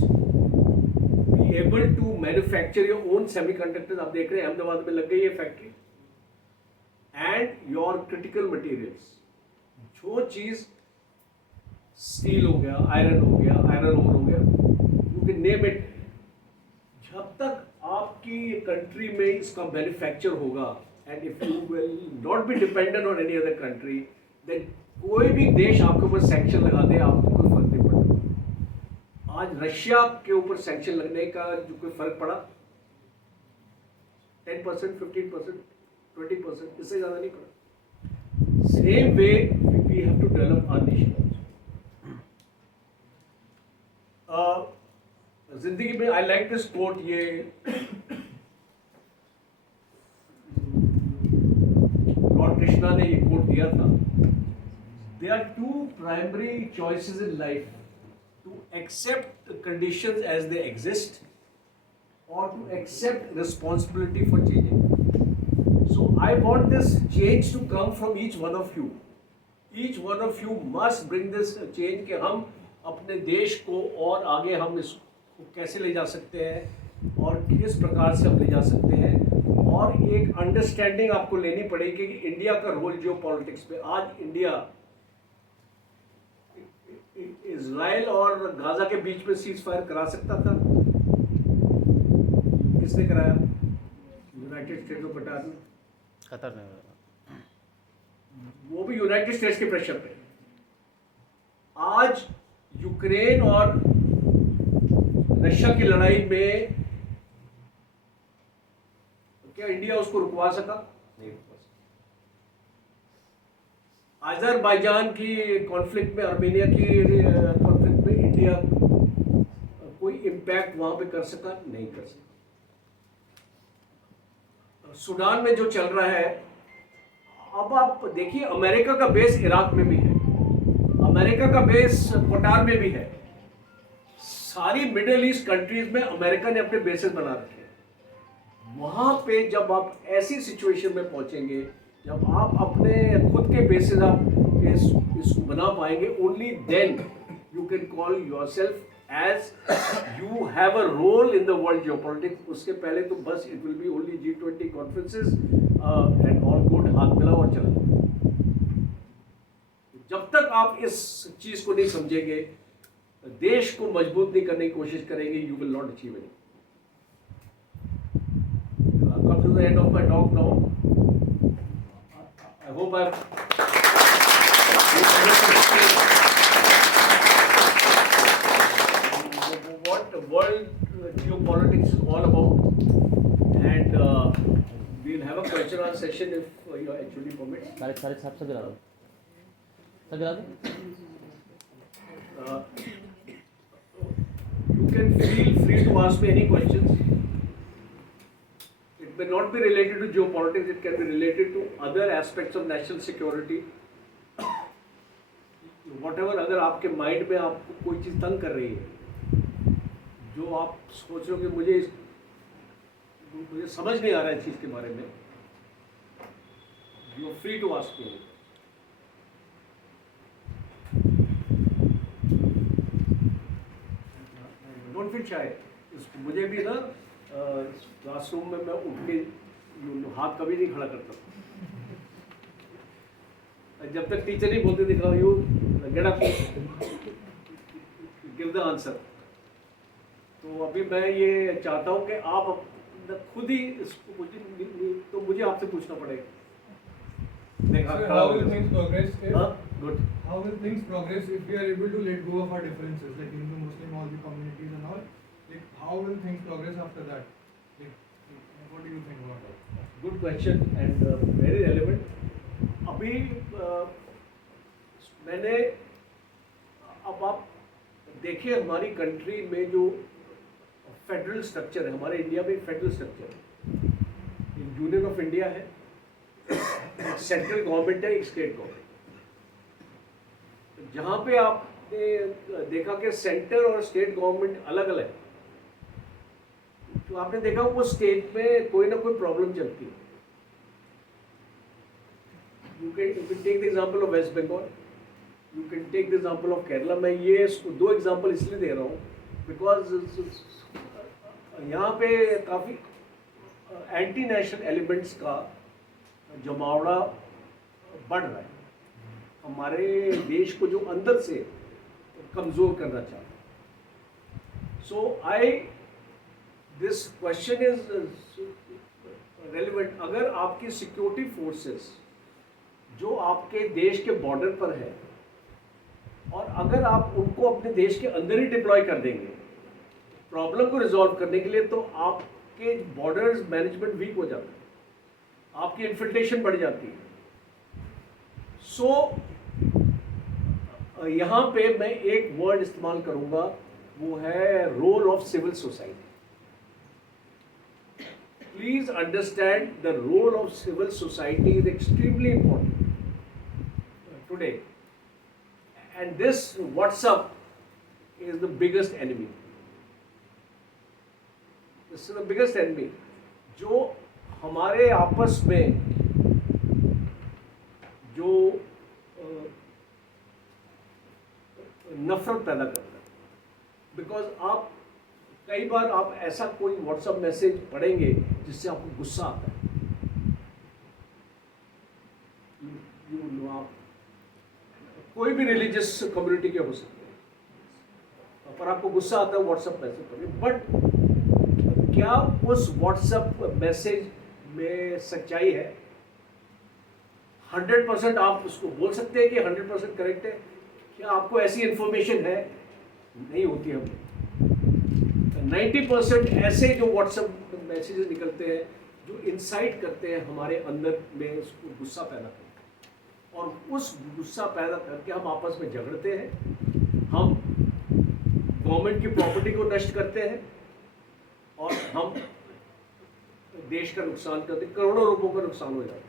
able to manufacture your own semiconductors। आप देख रहे हैं अहमदाबाद में लग गई है factory. And your critical materials, जो चीज स्टील हो गया, आयरन हो गया, आयरन ओर हो गया, यू कैन नेम इट। जब तक आपकी कंट्री में इसका मैन्युफैक्चर होगा, and if you will not be dependent on any other country, then कोई भी देश आपके ऊपर सैंक्शन लगा दे, आपको कोई फर्क नहीं पड़ता। आज रशिया के ऊपर सैंक्शन लगने का जो कोई फर्क पड़ा? 10%, 15%, 20%, इससे ज्यादा नहीं पड़ा। Same way we have to develop our nation. जिंदगी में आई लाइक दिस कोट, ये लॉर्ड कृष्णा ने ये कोट दिया था। There are two primary choices in life: to accept the conditions as they exist, or to accept responsibility for changing. So I want this change to come from each one of you. Each one of you must bring this change कि हम अपने देश को और आगे हम इसको कैसे ले जा सकते हैं और किस प्रकार से हम ले जा सकते हैं। और एक अंडरस्टैंडिंग आपको लेनी पड़ेगी कि इंडिया का रोल जियो पॉलिटिक्स में। आज इंडिया इजराइल और गाजा के बीच में सीज फायर करा सकता था? किसने कराया? United states of America. Qatar ने, वो भी यूनाइटेड स्टेट्स के प्रेशर पे। आज यूक्रेन और रशिया की लड़ाई में क्या इंडिया उसको रुकवा सका? नहीं रुकवा सका। अजरबैजान की कॉन्फ्लिक्ट में, आर्मेनिया की कॉन्फ्लिक्ट में इंडिया कोई इम्पैक्ट वहां पे कर सका? नहीं कर सका। सूडान में जो चल रहा है, अब आप देखिए, अमेरिका का बेस इराक में भी है, अमेरिका का बेस कतार में भी है। सारी मिडिल ईस्ट कंट्रीज में अमेरिका ने अपने बेसेस बना रखे हैं। वहां पे जब आप ऐसी सिचुएशन में पहुंचेंगे, जब आप अपने खुद के बेसिस आप इसको बना पाएंगे, only then you can call yourself as you have a role in the world geopolitics, उसके पहले तो बस it will be only G20 conferences and all good, हाथ मिलाओ और चले जाओ। जब तक आप इस चीज को नहीं समझेंगे, देश को मजबूत नहीं करने की कोशिश करेंगे, you will not achieve anything। I've come to the end of my talk now. I hope I've what the world geopolitics is all about, and we'll have a question and answer session if you actually permit. सारे सब दिला दो, सब दिला दो। You can feel free to ask me any questions. It may not be related to geopolitics, it can be related to other aspects of national security. Whatever, अगर आपके mind में आपको कोई चीज़ तंग कर रही है, जो आप सोच रहे हो कि मुझे समझ नहीं आ रहा है इस चीज़ के बारे में, you are free to ask me. Don't feel shy. मुझे भी ना क्लासरूम में मैं उठ के हाथ कभी नहीं खड़ा करता, जब तक टीचर नहीं बोलते दिखाओ you get up give the answer. तो अभी मैं ये चाहता हूँ कि आप खुद ही इसको तो मुझे आपसे पूछना पड़ेगा। How will things progress if good. how will things progress if we are able to let go of our differences, like Hindu, Muslim, all the communities and all? Like, how will things progress after that? Like, what do you think about that? Good question and very relevant. अभी मैंने अब आप देखिए हमारी country में जो federal structure है, हमारे इंडिया में फेडरल स्ट्रक्चर है, यूनियन ऑफ इंडिया है, सेंट्रल गवर्नमेंट है, एक स्टेट गवर्नमेंट। जहाँ पे आपने देखा कि सेंटर और स्टेट गवर्नमेंट अलग अलग है, तो आपने देखा वो स्टेट में कोई ना कोई प्रॉब्लम चलती है। You can take the example of West Bengal, you can take the example of Kerala। मैं ये दो एग्जाम्पल इसलिए दे रहा हूँ बिकॉज यहाँ पे काफ़ी एंटी नेशनल एलिमेंट्स का जमावड़ा बढ़ रहा है, हमारे देश को जो अंदर से कमज़ोर करना चाहता है। So this question is relevant. अगर आपकी सिक्योरिटी फोर्सेस जो आपके देश के बॉर्डर पर है, और अगर आप उनको अपने देश के अंदर ही डिप्लॉय कर देंगे प्रॉब्लम को रिजॉल्व करने के लिए, तो आपके बॉर्डर्स मैनेजमेंट वीक हो जाता है, आपकी इन्फिल्ट्रेशन बढ़ जाती है। सो यहाँ पे मैं एक वर्ड इस्तेमाल करूँगा, वो है role of civil society. Please understand the role of civil society is extremely important today, and this WhatsApp is the biggest enemy. This is the biggest enemy जो हमारे आपस में जो नफरत पैदा करता है। बिकॉज आप कई बार आप ऐसा कोई व्हाट्सएप मैसेज पढ़ेंगे जिससे आपको गुस्सा आता है, आप कोई भी रिलीजियस कम्युनिटी के हो सकते हैं, पर आपको गुस्सा आता है व्हाट्सएप मैसेज पढ़ के। बट क्या उस व्हाट्सएप मैसेज में सच्चाई है? 100% आप उसको बोल सकते हैं कि 100% करेक्ट है? क्या आपको ऐसी इंफॉर्मेशन है? नहीं होती है। 90% ऐसे जो व्हाट्सएप मैसेजेस निकलते हैं जो इंसाइट करते हैं हमारे अंदर में उसको गुस्सा पैदा करते हैं, और उस गुस्सा पैदा करके हम आपस में झगड़ते हैं, हम गवर्नमेंट की प्रॉपर्टी को नष्ट करते हैं, और हम देश का नुकसान करते हैं, करोड़ों रुपयों का नुकसान हो जाता है।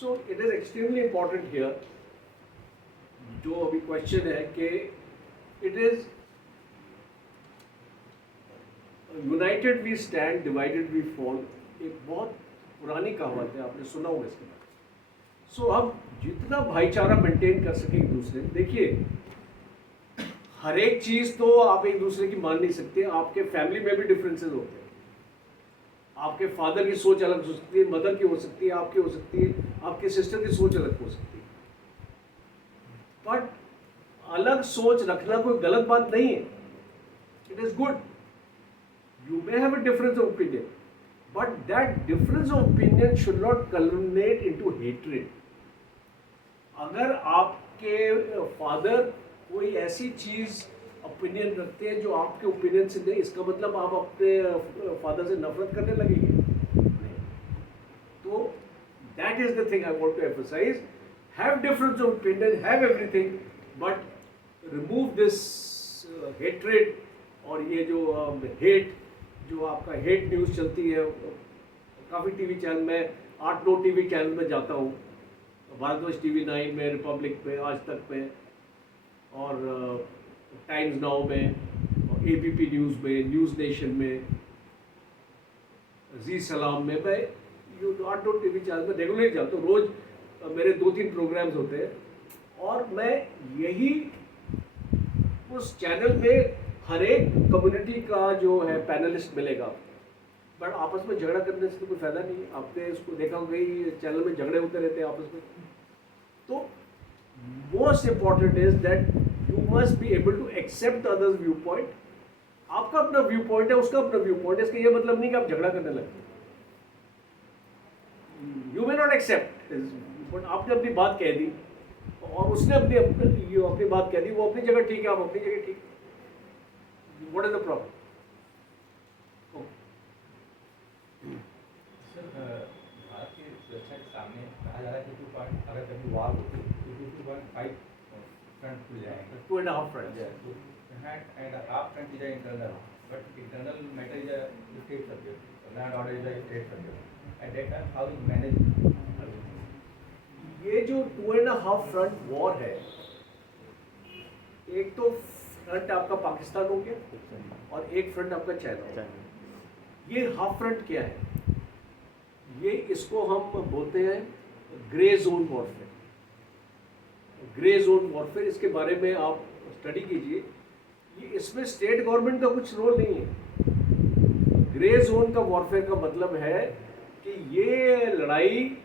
So it is extremely important here, जो अभी क्वेश्चन है कि it is united we stand, divided we fall, एक बहुत पुरानी कहावत है, आपने सुना होगा इसके बारे में। सो हम जितना भाईचारा मेंटेन कर सके एक दूसरे, देखिए हर एक चीज़ तो आप एक दूसरे की मान नहीं सकते। आपके फैमिली में भी डिफरेंसेस होते हैं। आपके फादर की सोच अलग हो सकती है, मदर की हो सकती है, आपकी हो सकती है, आपके सिस्टर की सोच अलग हो सकती है। बट अलग सोच रखना कोई गलत बात नहीं है, it is good. You may have a difference of opinion, but that difference of opinion should not culminate into hatred. अगर आपके फादर कोई ऐसी चीज ओपिनियन रखते हैं जो आपके ओपिनियन से नहीं, इसका मतलब आप अपने फादर से नफरत करने लगेंगे। तो that is the thing I want to emphasise. Have difference of opinion, have everything, but remove this hatred. और ये जो हेट, जो आपका हेट न्यूज़ चलती है, काफ़ी टीवी चैनल में, 8-9 टीवी चैनल में जाता हूँ, भारतवर्ष टीवी 9 में, रिपब्लिक में, आज तक में, और टाइम्स नाउ में, और एबीपी न्यूज़ में, न्यूज़ नेशन में, जी सलाम में, मैं 8-9 टीवी चैनल में रेगुलरली जाता हूँ। रोज़ मेरे 2-3 प्रोग्राम्स होते हैं, और मैं यही उस चैनल में हर एक कम्युनिटी का जो है पैनलिस्ट मिलेगा, बट आपस में झगड़ा करने से तो कोई फायदा नहीं है। आपने इसको देखा होगा, कई चैनल में झगड़े होते रहते हैं आपस में। तो most important is that you must be able to accept others view point. आपका अपना व्यू पॉइंट है, उसका अपना व्यू पॉइंट है, इसका ये मतलब नहीं कि आप झगड़ा करने लगे। You may not accept, but आपने अपनी बात कह दी और उसने अपनी बात कह दी, वो अपनी जगह ठीक है, आप अपनी जगह ठीक है। What is the problem? Sir, Bharat की सुरक्षा के सामने कहा जा रहा है कि 2 पॉइंट अगर कभी वार होती है तो 2.5 फ्रंट खुल जाएंगे। 2.5 front. And half front is internal, but internal matter is a state subject. Land order is a state subject. At that time, how is managed? ये जो 2.5 फ्रंट वॉर है, एक तो फ्रंट आपका पाकिस्तान हो गया और एक फ्रंट आपका चाइना हो गया। ये हाफ फ्रंट क्या है? ये इसको हम बोलते हैं grey zone warfare. Grey zone warfare, इसके बारे में आप स्टडी कीजिए। ये इसमें स्टेट गवर्नमेंट का कुछ रोल नहीं है। ग्रे जोन का वॉरफेयर का मतलब है कि ये लड़ाई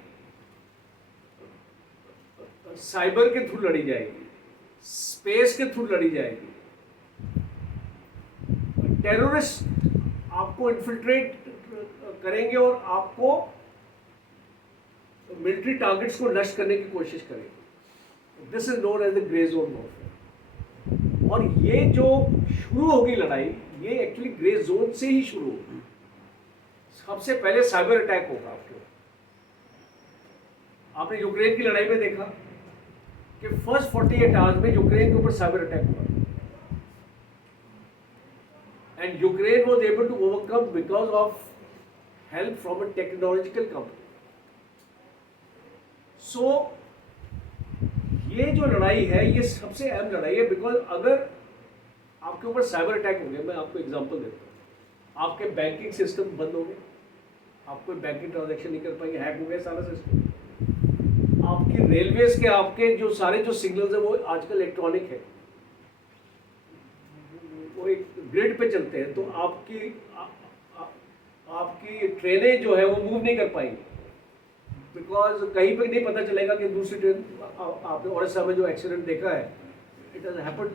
साइबर के थ्रू लड़ी जाएगी, स्पेस के थ्रू लड़ी जाएगी। टेररिस्ट आपको इन्फिल्ट्रेट करेंगे और आपको मिलिट्री टारगेट्स को नष्ट करने की कोशिश करेंगे। This is known as the grey zone warfare. और ये जो शुरू होगी लड़ाई, ये एक्चुअली ग्रे जोन से ही शुरू होगी। सबसे पहले साइबर अटैक होगा आपके। आपने यूक्रेन की लड़ाई में देखा कि फर्स्ट 48 आवर्स में यूक्रेन के ऊपर साइबर अटैक हुआ, and Ukraine was able to overcome because of help from a technological company. So ये जो लड़ाई है, ये सबसे अहम लड़ाई है, बिकॉज अगर आपके ऊपर साइबर अटैक हो गया, मैं आपको एग्जांपल देता हूँ, आपके बैंकिंग सिस्टम बंद हो गए, आप कोई बैंकिंग ट्रांजैक्शन नहीं कर पाएंगे, हैक हो गया सारा सिस्टम। आपकी रेलवेज के आपके जो सारे जो सिग्नल्स है वो आजकल इलेक्ट्रॉनिक है, वो एक ग्रिड पे चलते हैं, तो आपकी ट्रेनें जो है वो मूव नहीं कर पाएंगी, बिकॉज कहीं पे नहीं पता चलेगा कि दूसरी ट्रेन। आपने ओडिशा में जो एक्सीडेंट देखा है, इट हैज हैपेंड।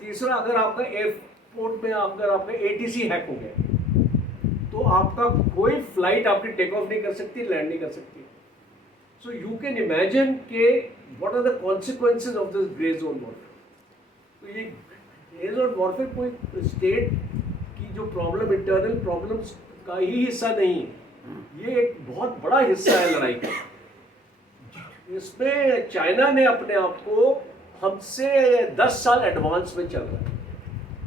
तीसरा, अगर आपका एयरपोर्ट में अगर आपका ATC हैक हो गया तो आपका कोई फ्लाइट आपकी टेक ऑफ नहीं कर सकती, लैंड नहीं कर सकती। सो यू कैन इमेजिन के what are the consequences of this grey zone warfare. तो ये ग्रे जोन वॉरफेयर कोई स्टेट की जो प्रॉब्लम, इंटरनल प्रॉब्लम्स का ही हिस्सा नहीं है, ये एक बहुत बड़ा हिस्सा है लड़ाई का। इसमें चाइना ने अपने आप को हमसे 10 साल एडवांस में चल रहा है,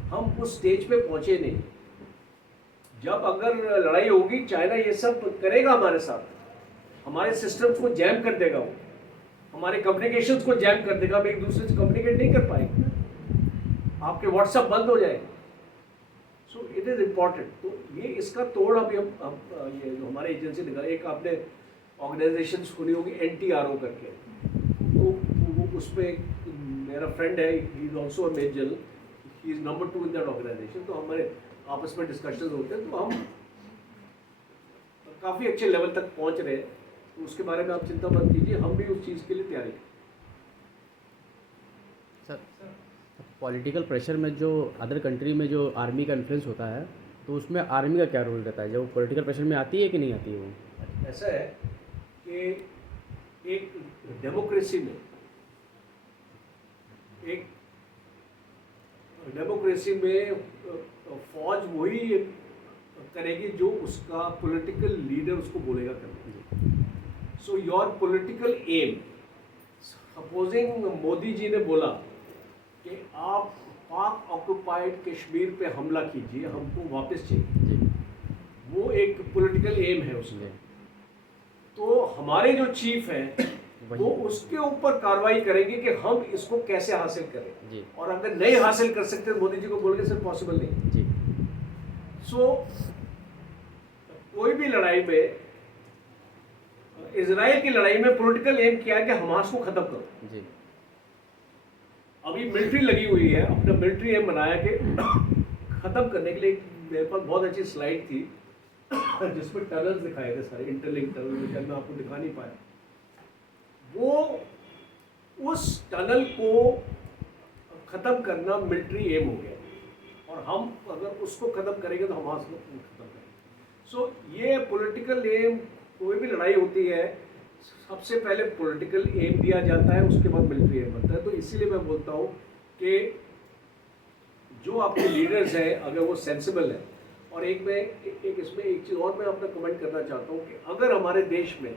हम उस स्टेज पे पहुंचे नहीं। जब अगर लड़ाई होगी, चाइना ये सब करेगा हमारे साथ, हमारे सिस्टम्स को जैम कर देगा, वो हमारे कम्युनिकेशंस को जैम कर देगा, हम एक दूसरे से कम्युनिकेट नहीं कर पाएंगे, आपके व्हाट्सएप बंद हो जाएगा। सो इट इज़ इम्पॉर्टेंट। तो ये इसका तोड़ अभी हम ये जो हमारे एजेंसी निकाल, एक आपने ऑर्गेनाइजेशन सुनी होगी NTRO करके, तो वो उस पर मेरा फ्रेंड है, he is also a major, he is number 2 in that organisation, तो हमारे आपस में डिस्कशन होते हैं, तो हम काफ़ी अच्छे लेवल तक पहुंच रहे हैं, तो उसके बारे में आप चिंता मत कीजिए, हम भी उस चीज़ के लिए तैयारी करें। सर पॉलिटिकल प्रेशर में जो अदर कंट्री में जो आर्मी का इन्फ्लुएंस होता है, तो उसमें आर्मी का क्या रोल रहता है? जब पॉलिटिकल प्रेशर में आती है कि नहीं आती है वो? ऐसा है कि एक डेमोक्रेसी में फौज वही करेगी जो उसका पॉलिटिकल लीडर उसको बोलेगा करने। So your political aim, supposing Modi ji ने बोला कि आप पाक ऑक्युपाइड कश्मीर पे हमला कीजिए, हमको वापस चाहिए, जी वो एक पॉलिटिकल एम है उसमें, तो हमारे जो चीफ हैं वो उसके ऊपर कार्रवाई करेंगे कि हम इसको कैसे हासिल करें, जी और अगर नहीं हासिल कर सकते तो मोदी जी को बोलेंगे सर पॉसिबल नहीं। जी सो कोई भी लड़ाई में, इजराइल की लड़ाई में पॉलिटिकल एम किया है कि हमास को खत्म करो। जी अभी मिलिट्री लगी हुई है, अपना मिलिट्री एम बनाया कि खत्म करने के लिए। मेरे पास बहुत अच्छी स्लाइड थी जिसमें टनल्स दिखाए थे सारे, इंटरलिंक टनल, जो मैं आपको दिखा नहीं पाया। वो उस टनल को खत्म करना मिलिट्री एम हो गया, और हम अगर उसको खत्म करेंगे तो हमास को खत्म करेंगे। सो ये पॉलिटिकल एम, कोई भी लड़ाई होती है सबसे पहले पॉलिटिकल एम दिया जाता है, उसके बाद मिलिट्री एम बनता है। तो इसीलिए मैं बोलता हूँ कि जो आपके लीडर्स हैं अगर वो सेंसिबल है, और इसमें एक चीज़ और मैं अपना कमेंट करना चाहता हूँ कि अगर हमारे देश में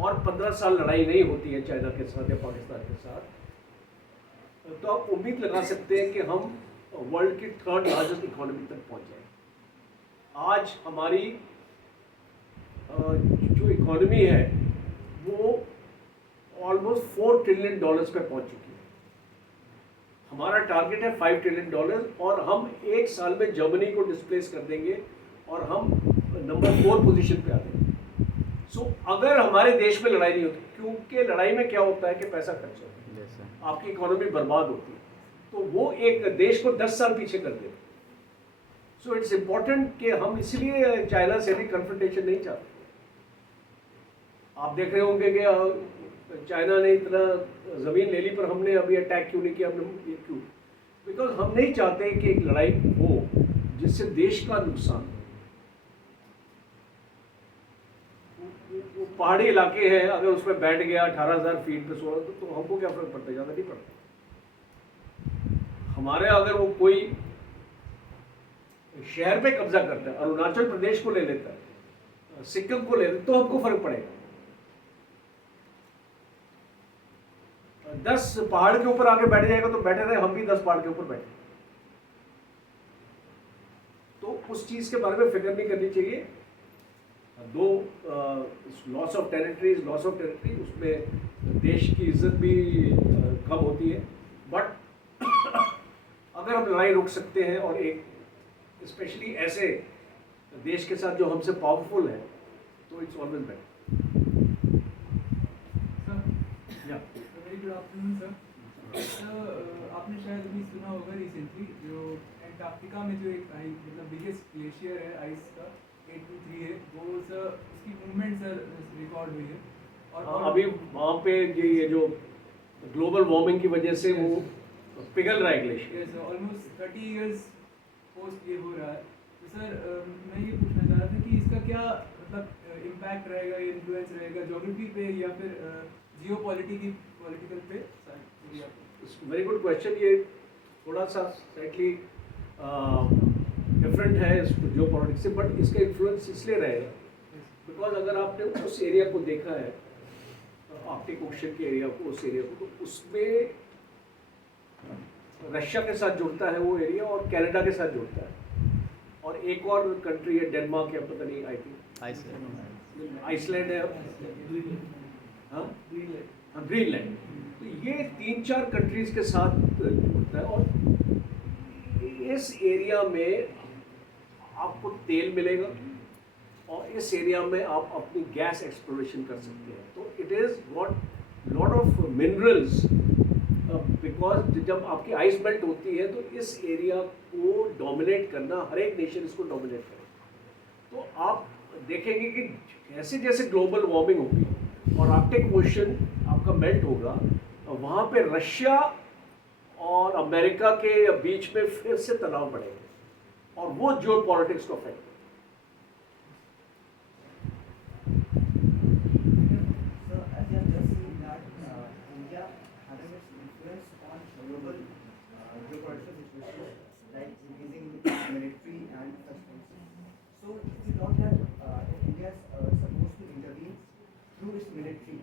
और 15 साल लड़ाई नहीं होती है चाइना के साथ या पाकिस्तान के साथ, तो आप उम्मीद लगा सकते हैं कि हम वर्ल्ड की 3rd लार्जेस्ट इकोनॉमी तक पहुंच जाए। आज हमारी जो इकोनॉमी है वो ऑलमोस्ट $4 ट्रिलियन पे पहुंच चुकी है। हमारा टारगेट है $5 ट्रिलियन, और हम एक साल में जर्मनी को डिस्प्लेस कर देंगे और हम नंबर 4 पोजीशन पे आ जाएंगे। सो अगर हमारे देश में लड़ाई नहीं होती, क्योंकि लड़ाई में क्या होता है कि पैसा खर्च होता है, आपकी इकोनॉमी बर्बाद होती है, तो वो एक देश को 10 साल पीछे कर देता है। सो इट्स इम्पॉर्टेंट कि हम इसलिए चाइना से भी कन्फ्रंटेशन नहीं चाहते। आप देख रहे होंगे कि चाइना ने इतना ज़मीन ले ली पर हमने अभी अटैक क्यों नहीं किया, हमने क्यों? बिकॉज हम नहीं चाहते कि एक लड़ाई हो जिससे देश का नुकसान हो। वो पहाड़ी इलाके हैं, अगर उसमें बैठ गया 18,000 फीट पे 16, तो हमको क्या फर्क पड़ता है? ज़्यादा नहीं पड़ता। हमारे अगर वो कोई शहर पे कब्जा करता है, अरुणाचल प्रदेश को ले लेता है, सिक्किम को ले लेता है, तो हमको फर्क पड़ेगा। 10 पहाड़ के ऊपर आके बैठ जाएगा तो बैठे रहे, हम भी 10 पहाड़ के ऊपर बैठे। तो उस चीज़ के बारे में फिक्र नहीं करनी चाहिए। दो लॉस ऑफ टेरिटरी, उसमें देश की इज्जत भी कम होती है, बट अगर हम लड़ाई रोक सकते हैं और एक स्पेशली ऐसे देश के साथ जो हमसे पावरफुल है, तो it's always better. Very good afternoon sir. आपने शायद अभी सुना होगा रिसेंटली जो एंटार्क्टिका में जो एक मतलब बिगेस्ट ग्लेशियर है आइस का 823 है, वो सर उसकी मूवमेंट सर रिकॉर्ड हुई है, और अभी वहाँ पे ये जो ग्लोबल वार्मिंग की वजह से वो पिघल रहा है glacier. Yes, almost 30 years post ये हो रहा है। तो सर मैं ये पूछना चाह रहा था कि इसका क्या मतलब इम्पैक्ट रहेगा, इन्फ्लुएंस रहेगा ज्योग्राफी पे या फिर पॉलिटिकल पे? Very good question. ये थोड़ा सा स्लाइटली डिफरेंट है जियो पॉलिटिक्स से, बट इसका इन्फ्लुएंस इसलिए रहेगा बिकॉज अगर आपने उस एरिया को देखा है, आर्कटिक ओशन के एरिया को, उस एरिया को, तो उसमें रशिया के साथ जुड़ता है वो एरिया और कनाडा के साथ जुड़ता है, और एक और कंट्री है डेनमार्क या पता नहीं, आई थिंक आइसलैंड है, ग्रीनलैंड। तो ये 3-4 कंट्रीज के साथ जुड़ता है, और इस एरिया में आपको तेल मिलेगा और इस एरिया में आप अपनी गैस एक्सप्लोरेशन कर सकते हैं। तो it is what lot of minerals because जब आपकी आइस मेल्ट होती है तो इस एरिया को डोमिनेट करना, हर एक नेशन इसको डोमिनेट करे, तो आप देखेंगे कि जैसे जैसे ग्लोबल वार्मिंग होगी और आर्कटिक ओशन आपका मेल्ट होगा, वहाँ पे रशिया और अमेरिका के बीच में फिर से तनाव बढ़ेगा और वो जियो पॉलिटिक्स को affect. So as you have just seen that India having its influence on global geopolitical situations like increasing military and such things. So if you don't have, if India is supposed to intervene through its military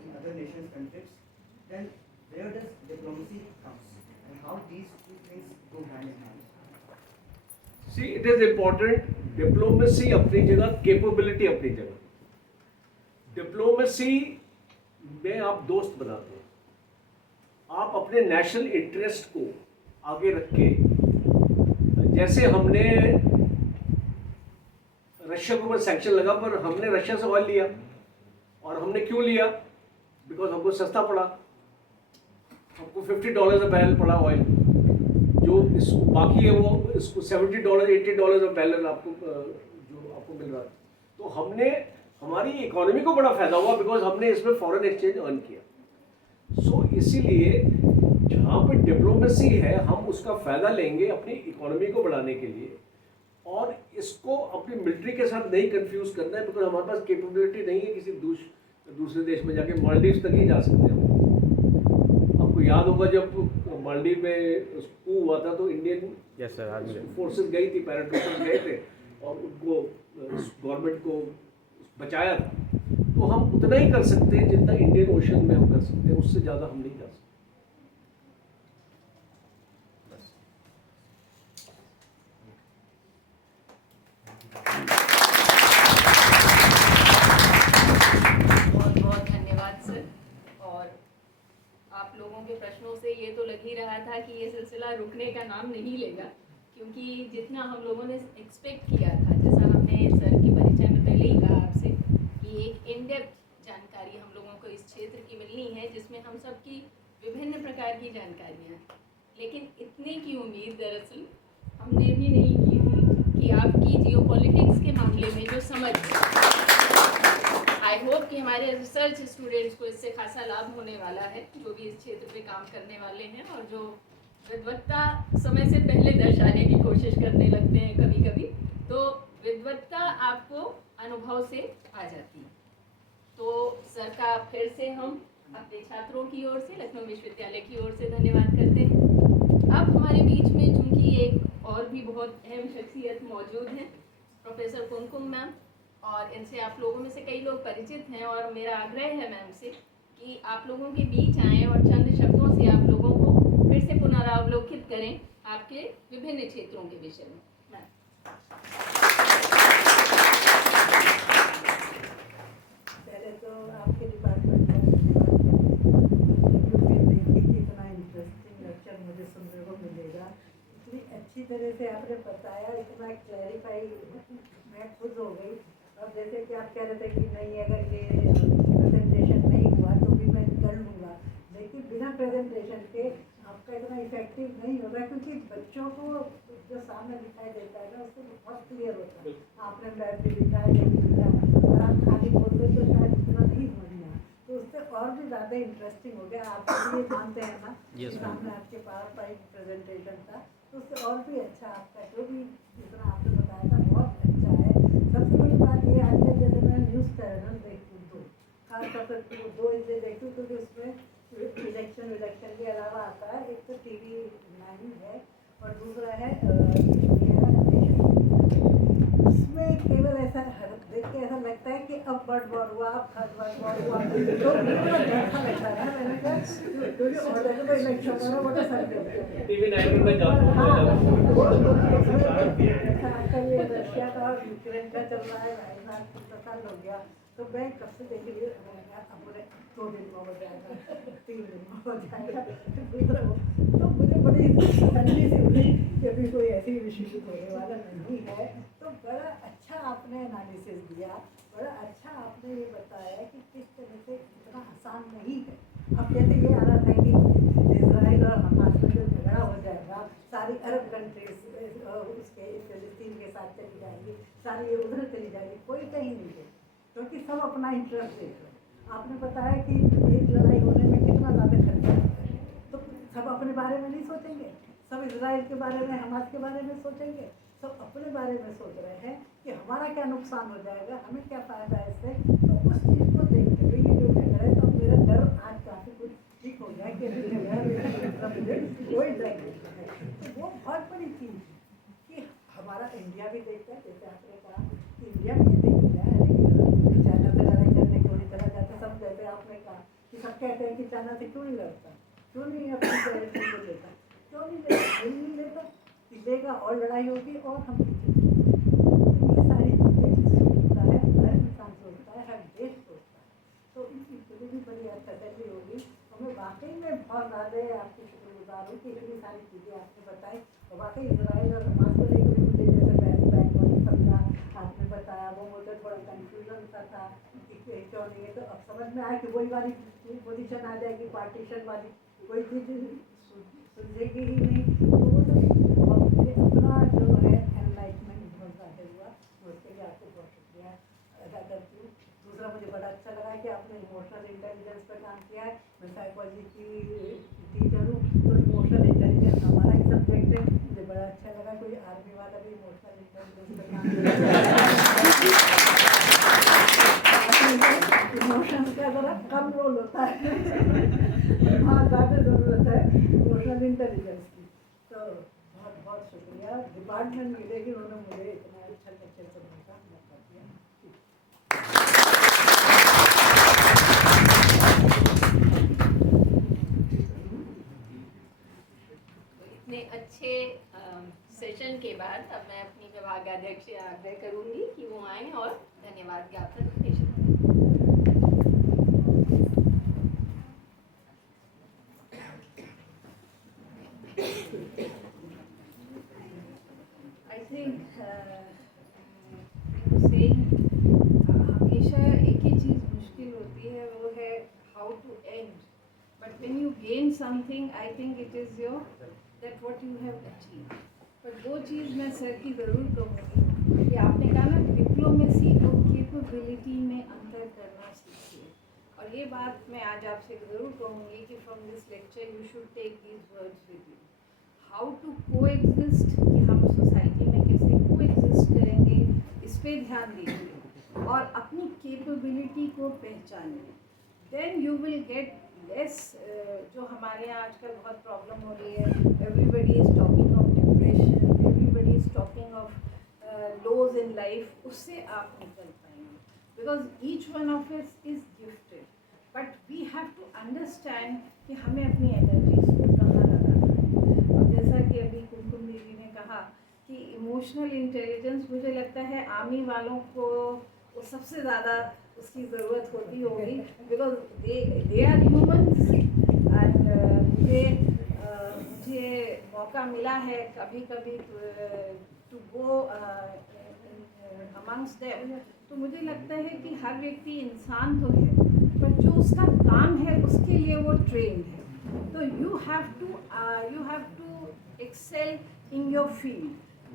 in other nations' conflicts, then where does diplomacy comes and how these two things go hand in hand? See it is important, diplomacy अपनी जगह, capability अपनी जगह। Diplomacy में आप दोस्त बनाते हैं, आप अपने नेशनल इंटरेस्ट को आगे रख के, जैसे हमने रशिया के ऊपर सैंक्शन लगा पर हमने रशिया से ऑयल लिया, और हमने क्यों लिया? बिकॉज हमको सस्ता पड़ा, हमको $50 अ बैरल पड़ा ऑयल, जो इसको बाकी है वो इसको $70 $80 अ बैरल आपको जो आपको मिल रहा है। तो हमने, हमारी इकोनॉमी को बड़ा फायदा हुआ बिकॉज हमने इसमें फॉरेन एक्सचेंज अर्न किया। सो इसीलिए जहाँ पर डिप्लोमेसी है हम उसका फ़ायदा लेंगे अपनी इकोनॉमी को बढ़ाने के लिए, और इसको अपनी मिलिट्री के साथ नहीं कंफ्यूज करना है, बिकॉज हमारे पास कैपेबिलिटी नहीं है किसी दूसरे देश में जाके, मालदीव तक ही जा सकते हैं हम। आपको याद होगा जब मालदीव में कू हुआ था तो Indian yes sir, army forces गई थी, पैराट्रूपर्स गए थे और उनको गवर्नमेंट को बचाया था। तो हम उतना ही कर सकते हैं जितना इंडियन ओशन में हम कर सकते हैं, उससे ज़्यादा हम नहीं जा सकते। बहुत बहुत धन्यवाद सर। और आप लोगों के प्रश्नों से ये तो लग ही रहा था कि ये सिलसिला रुकने का नाम नहीं लेगा, क्योंकि जितना हम लोगों ने एक्सपेक्ट किया था, जैसा हमने सर के परिचय में पहले ही कहा आपसे कि एक इन डेप्थ जानकारी हम लोगों को इस क्षेत्र की मिलनी है जिसमें हम सबकी विभिन्न प्रकार की जानकारियाँ हैं, लेकिन इतने की उम्मीद दरअसल हमने भी नहीं की थी कि आपकी जियोपॉलिटिक्स के मामले में जो समझ, आई होप कि हमारे रिसर्च स्टूडेंट्स को इससे खासा लाभ होने वाला है, जो भी इस क्षेत्र पे काम करने वाले हैं और जो विद्वत्ता समय से पहले दर्शाने की कोशिश करने लगते हैं कभी कभी, तो विद्वत्ता आपको अनुभव से आ जाती है। तो सर का फिर से हम अपने छात्रों की ओर से, लखनऊ विश्वविद्यालय की ओर से धन्यवाद करते हैं। अब हमारे बीच में चूँकि एक और भी बहुत अहम शख्सियत मौजूद हैं, प्रोफेसर कुमकुम मैम, और इनसे आप लोगों में से कई लोग परिचित हैं, और मेरा आग्रह है मैम से कि आप लोगों के बीच आएँ और चंद शब्दों से आप लोगों को फिर से पुनरावलोकित करें आपके विभिन्न क्षेत्रों के विषय में। मैम पहले तो आपके डिपार्टमेंट का धन्यवाद, क्योंकि इतना इंटरेस्टिंग लेक्चर मुझे सुनने को मिलेगा। इतनी अच्छी तरह से आपने बताया, इतना क्लैरिफाई, मैं खुश हो गई। अब जैसे कि आप कह रहे थे कि नहीं, अगर ये प्रेजेंटेशन नहीं हुआ तो भी मैं कर लूँगा, लेकिन बिना प्रेजेंटेशन के आपका इतना इफेक्टिव नहीं होगा, क्योंकि बच्चों को जो सामने दिखाई देता है ना उससे बहुत क्लियर होता है। आपने बैठ भी दिखाया, ये भी दिखाया, अगर आप खाली बोल रहे तो शायद इतना नहीं समझ में आया, तो उससे और भी ज़्यादा इंटरेस्टिंग हो गया। आप ये मानते हैं ना कि सामने आपके पास प्रेजेंटेशन था, तो उससे और भी अच्छा आपका जो भी जितना आपने बताया था बहुत अच्छा है। सबसे बड़ी बात ये, आजकल जैसे मैं न्यूज़ चैनल देखती हूँ, खासतौर पर दो इसलिए देखती हूँ क्योंकि उसमें इलेक्शन के अलावा आता है, एक तो TV9 है और दूसरा है उसमें केवल ऐसा देख के ऐसा लगता है कि अब वर्ल्ड वॉर हुआ, अब थर्ड वर्ल्ड वॉर हुआ, तो पूरा अच्छा लगता है। मैंने कहा क्योंकि ऑर्डर को इलेक्शन वाला बड़ा सर TV9 में आजकल ये रशिया का और यूक्रेन का चल रहा है, 2.5 साल हो गया, तो मैं कब से देख रही हूँ, अपने 2 दिन में हो जाएगा, 3 दिन में हो जाएगा, तो मुझे बड़ी तसल्ली से हुई कि अभी कोई ऐसी विषय होने वाला नहीं है। तो बड़ा अच्छा आपने एनालिसिस दिया, बड़ा अच्छा आपने ये बताया कि किस तरह से इतना आसान नहीं है। अब जैसे ये आ रहा था कि सारी अरब कंट्रीज उसके फिलिस्तीन के साथ चली जाएंगी, सारी उधर चली जाएगी, कोई कहीं नहीं है, क्योंकि सब अपना इंटरेस्ट देख रहे हैं। आपने बताया कि एक लड़ाई होने में कितना ज़्यादा खर्चा होता है, तो सब अपने बारे में नहीं सोचेंगे, सब इसराइल के बारे में, हमास के बारे में सोचेंगे, सब अपने बारे में सोच रहे हैं कि हमारा क्या नुकसान हो जाएगा, हमें क्या फ़ायदा है इससे। तो उस चीज़ को देखते हुए ये जो झगड़ा है, तो मेरा डर आज काफ़ी कुछ ठीक हो गया कि अभी झगड़ा मुझे कोई डर नहीं है। तो वो बहुत बड़ी चीज़ है कि हमारा इंडिया भी देखता है, जैसे आपने कहा कि इंडिया भी ये देखता है, चाइना से लड़ाई करने क्यों नहीं चला जाता। सब जैसे आपने कहा कि सब कहते हैं कि चाइना से क्यों नहीं लड़ता, क्यों नहीं अपनी टेरिटरी को लेता, क्यों नहीं लेता, क्यों नहीं लेता, लेगा और लड़ाई होगी और हम पीछे चले जाएंगे। तो ये सारी चीज़ें सोचता है, हर इंसान सोचता है, हर देश सोचता है। तो इन चीज़ों की भी बड़ी तसल्ली होगी। और मैं वाकई में बहुत ज़्यादा आपकी शुक्रगुजार हूँ कि इतनी सारी चीज़ें आपने बताई। और वाकई इसराइल और हमास को लेकर मुझे जैसे वेस्ट बैंक वाली समझा आपने बताया, वो मुझे थोड़ा कन्फ्यूजन सा था कि क्यों नहीं है। तो अब समझ में आया कि वही वाली पोजीशन आ जाएगी, पार्टीशन वाली, कोई चीज़ सुलझेगी ही नहीं। तो वो तो मुझे अपना जो है एनलाइटमेंट बहुत ज़्यादा हुआ, तो उसके लिए आपको बहुत शुक्रिया अदा करती हूँ। दूसरा, मुझे बड़ा अच्छा लगा कि आपने इमोशनल इंटेलिजेंस पर काम किया है। मैं साइकोलॉजी की टीचर हूँ, तो इमोशनल इंटेलिजेंस हमारा ही सब्जेक्ट है। मुझे बड़ा अच्छा लगा कोई आर्मी वाला भी इमोशनल इंटेलिजेंस पर काम इमोशंस का ज़रा कम रोल होता है, हाँ ज़्यादा ज़रूरत है इमोशनल इंटेलिजेंस की। तो बहुत बहुत शुक्रिया। डिपार्टमेंट मिलेगी, उन्होंने मुझे इतना अच्छा लेक्चर करने का मौका दिया। इतने अच्छे सेशन के बाद अब मैं अपनी विभागाध्यक्ष से आग्रह करूंगी कि वो आएँ और धन्यवाद ज्ञापन पेश करें। I think हमेशा एक ही चीज़ मुश्किल होती है, वो है how to end. But when you gain something, I think it is that what you have achieved. पर दो चीज़ मैं सर की ज़रूर कहूँगी कि आपने कहा ना डिप्लोमेसी और कैपेबिलिटी में अंतर करना सीखिए। और ये बात मैं आज आपसे ज़रूर कहूँगी कि from this lecture you should take these words with you. How to coexist, कि हम सोसाइटी में कैसे को एग्जिस्ट करेंगे, इस पर ध्यान दीजिए और अपनी कैपेबिलिटी को पहचानिए। Then you will get less जो हमारे यहाँ आजकल बहुत प्रॉब्लम हो रही है, everybody is talking of depression, everybody is talking of lows in life, उससे आप निकल पाएंगे। Because each one of us is gifted, but we have to understand कि हमें अपनी एनर्जीज को कहाँ लगाना है। और जैसा कि अभी कुमकुम दीदी ने कहा कि इमोशनल इंटेलिजेंस, मुझे लगता है आर्मी वालों को वो सबसे ज़्यादा उसकी ज़रूरत होती होगी, because they are humans. And मुझे मौका मिला है कभी कभी टू गो अमंग्स देम, तो मुझे लगता है कि हर व्यक्ति इंसान तो है, पर जो उसका काम है उसके लिए वो ट्रेंड है। तो you have to excel in your field.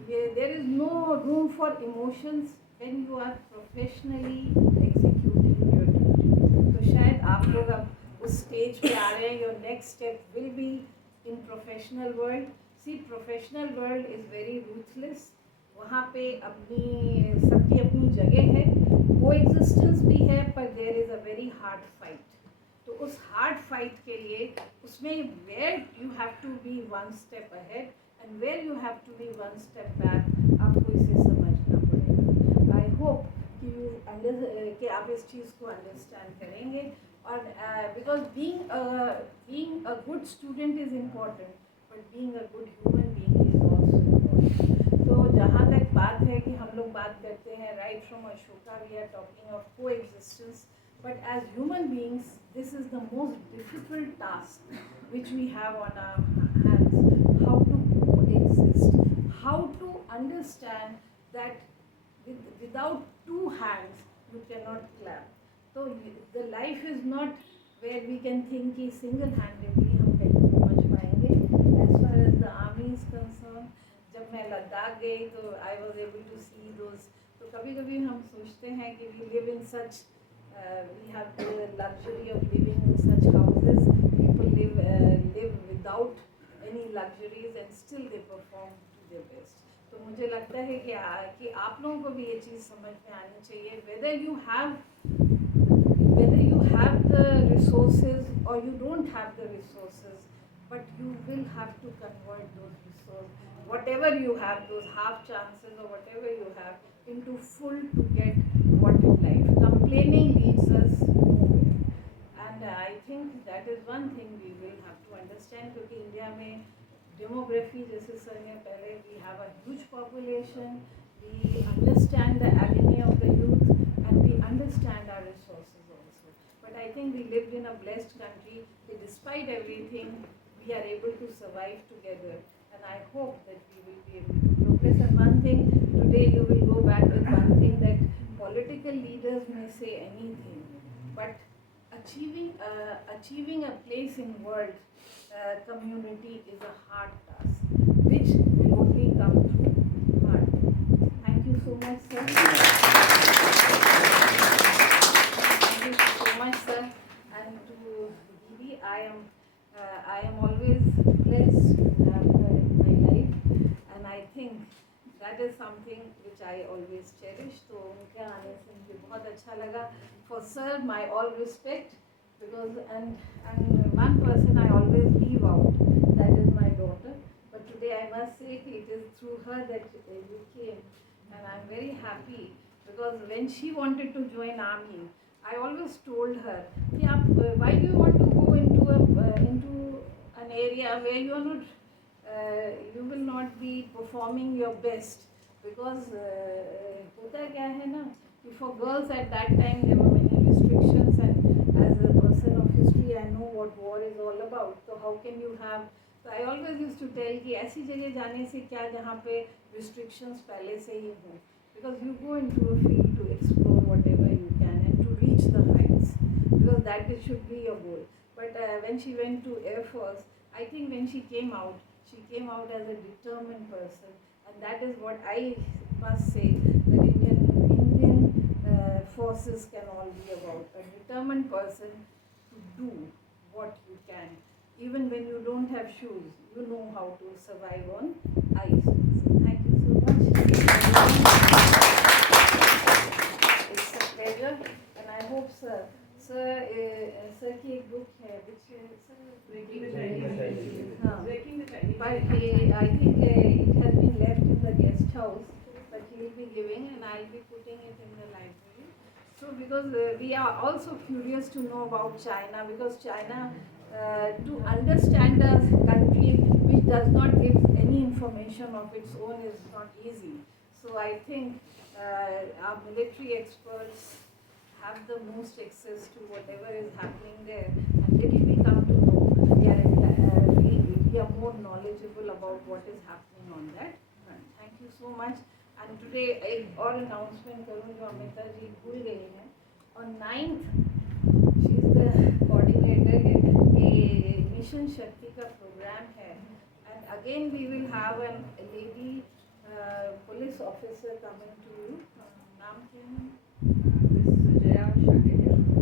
There is no room for emotions when you are professionally executing your duty. तो शायद आप लोग अब उस स्टेज पे आ रहे हैं, your next step will be in professional world. See, professional world is very ruthless. वहाँ पे अपनी सबकी अपनी जगह है, coexistence भी है, पर there is a very hard fight. तो उस hard fight के लिए उसमें where you have to be one step ahead and where you have to be one step back, आपको इसे समझना पड़ेगा। आई होप कि आप इस चीज़ को अंडरस्टैंड करेंगे। और because being a good student is important, but being a good human being is also important. तो जहाँ तक बात है कि हम लोग बात करते हैं right from Ashoka we are talking of coexistence, but as human beings this is the most difficult task which we have on our hands, how to coexist, how to understand that without two hands you cannot clap. So the life is not where we can think कि single handedly हम कहीं पहुँच पाएंगे. As far as the army is is concerned. जब मैं लद्दाख गई तो I was able to see those. तो कभी-कभी हम सोचते हैं कि we live in such, we have the luxury of living in such houses. People live without any luxuries and still they perform to their best. तो मुझे लगता है कि आप लोगों को भी ये चीज़ समझ में आनी चाहिए. Whether you have the resources or you don't have the resources, but you will have to convert those resources, whatever you have, those half chances or whatever you have, into full to get what in life. Complaining leads us nowhere. And I think that is one thing we will have to understand, क्योंकि India में demography, जैसे sir ने पहले, we have a huge population, we understand the agony of the youth, and we understand our resources also. But I think we lived in a blessed country that despite everything, we are able to survive together. And I hope that we will be able to progress. And one thing, today you will go back with one thing, that political leaders may say anything, but achieving a place in world community is a hard task, which will only come through hard work. Thank you so much, sir. Thank you so much, sir. And to Didi, I am always blessed to have her in my life, and I think that is something which I always cherish. तो उनके आने से मुझे बहुत अच्छा लगा. For sir, my all respect, because and one person I always leave out, that is my daughter. But today I must say it is through her that you came, and I am very happy, because when she wanted to join army, I always told her, why do you want to go into an area where you are not, you will not be performing your best, because होता क्या है ना, for girls at that time there were many restrictions, and as a person of history I know what war is all about. So how can you have, so I always used to tell कि ऐसी जगह जाने से क्या जहाँ पे restrictions पहले से ही हो, because you go into a field to explore whatever you can and to reach the heights, because that should be your goal. But when she went to Air Force, I think when she came out as a determined person, and that is what I must say, that Indian forces can all be about, a determined person to do what you can. Even when you don't have shoes, you know how to survive on ice. So thank you so much. It's a pleasure, and I hope, sir की एक book है, which Breaking the Chinese. But I think it has been left in the guest house, but he will be giving, and I'll be putting it in the library. So because we are also curious to know about China, because China, to understand a country which does not give any information of its own is not easy. So I think our military experts have the most access to whatever is happening there, and little we come to know, we are more knowledgeable about what is happening on that front. Thank you so much. And today एक और announcement करूँ जो अमिता जी भूल गई हैं. On 9th, she is the coordinator के mission शक्ति का program है, and again we will have a lady police officer coming to you. नाम क्या है?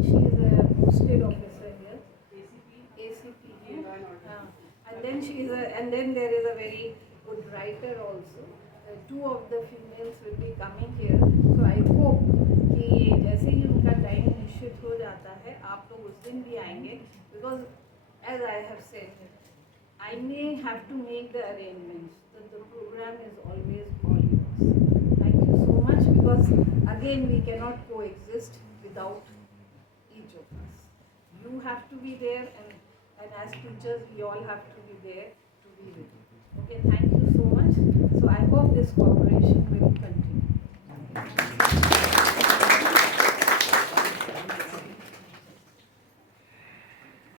She is a posted officer here. ACP. And then and then there is a very good writer also. Two of the females will be coming here. So I hope कि जैसे ही उनका time निश्चित हो जाता है, आप लोग उस दिन भी आएंगे, because as I have said, I may have to make the arrangements. The program is always all yours. Thank you so much, because again we cannot coexist without each of us. You have to be there, and as teachers we all have to be there to be with you. Okay, thank you so much. So I hope this cooperation will continue.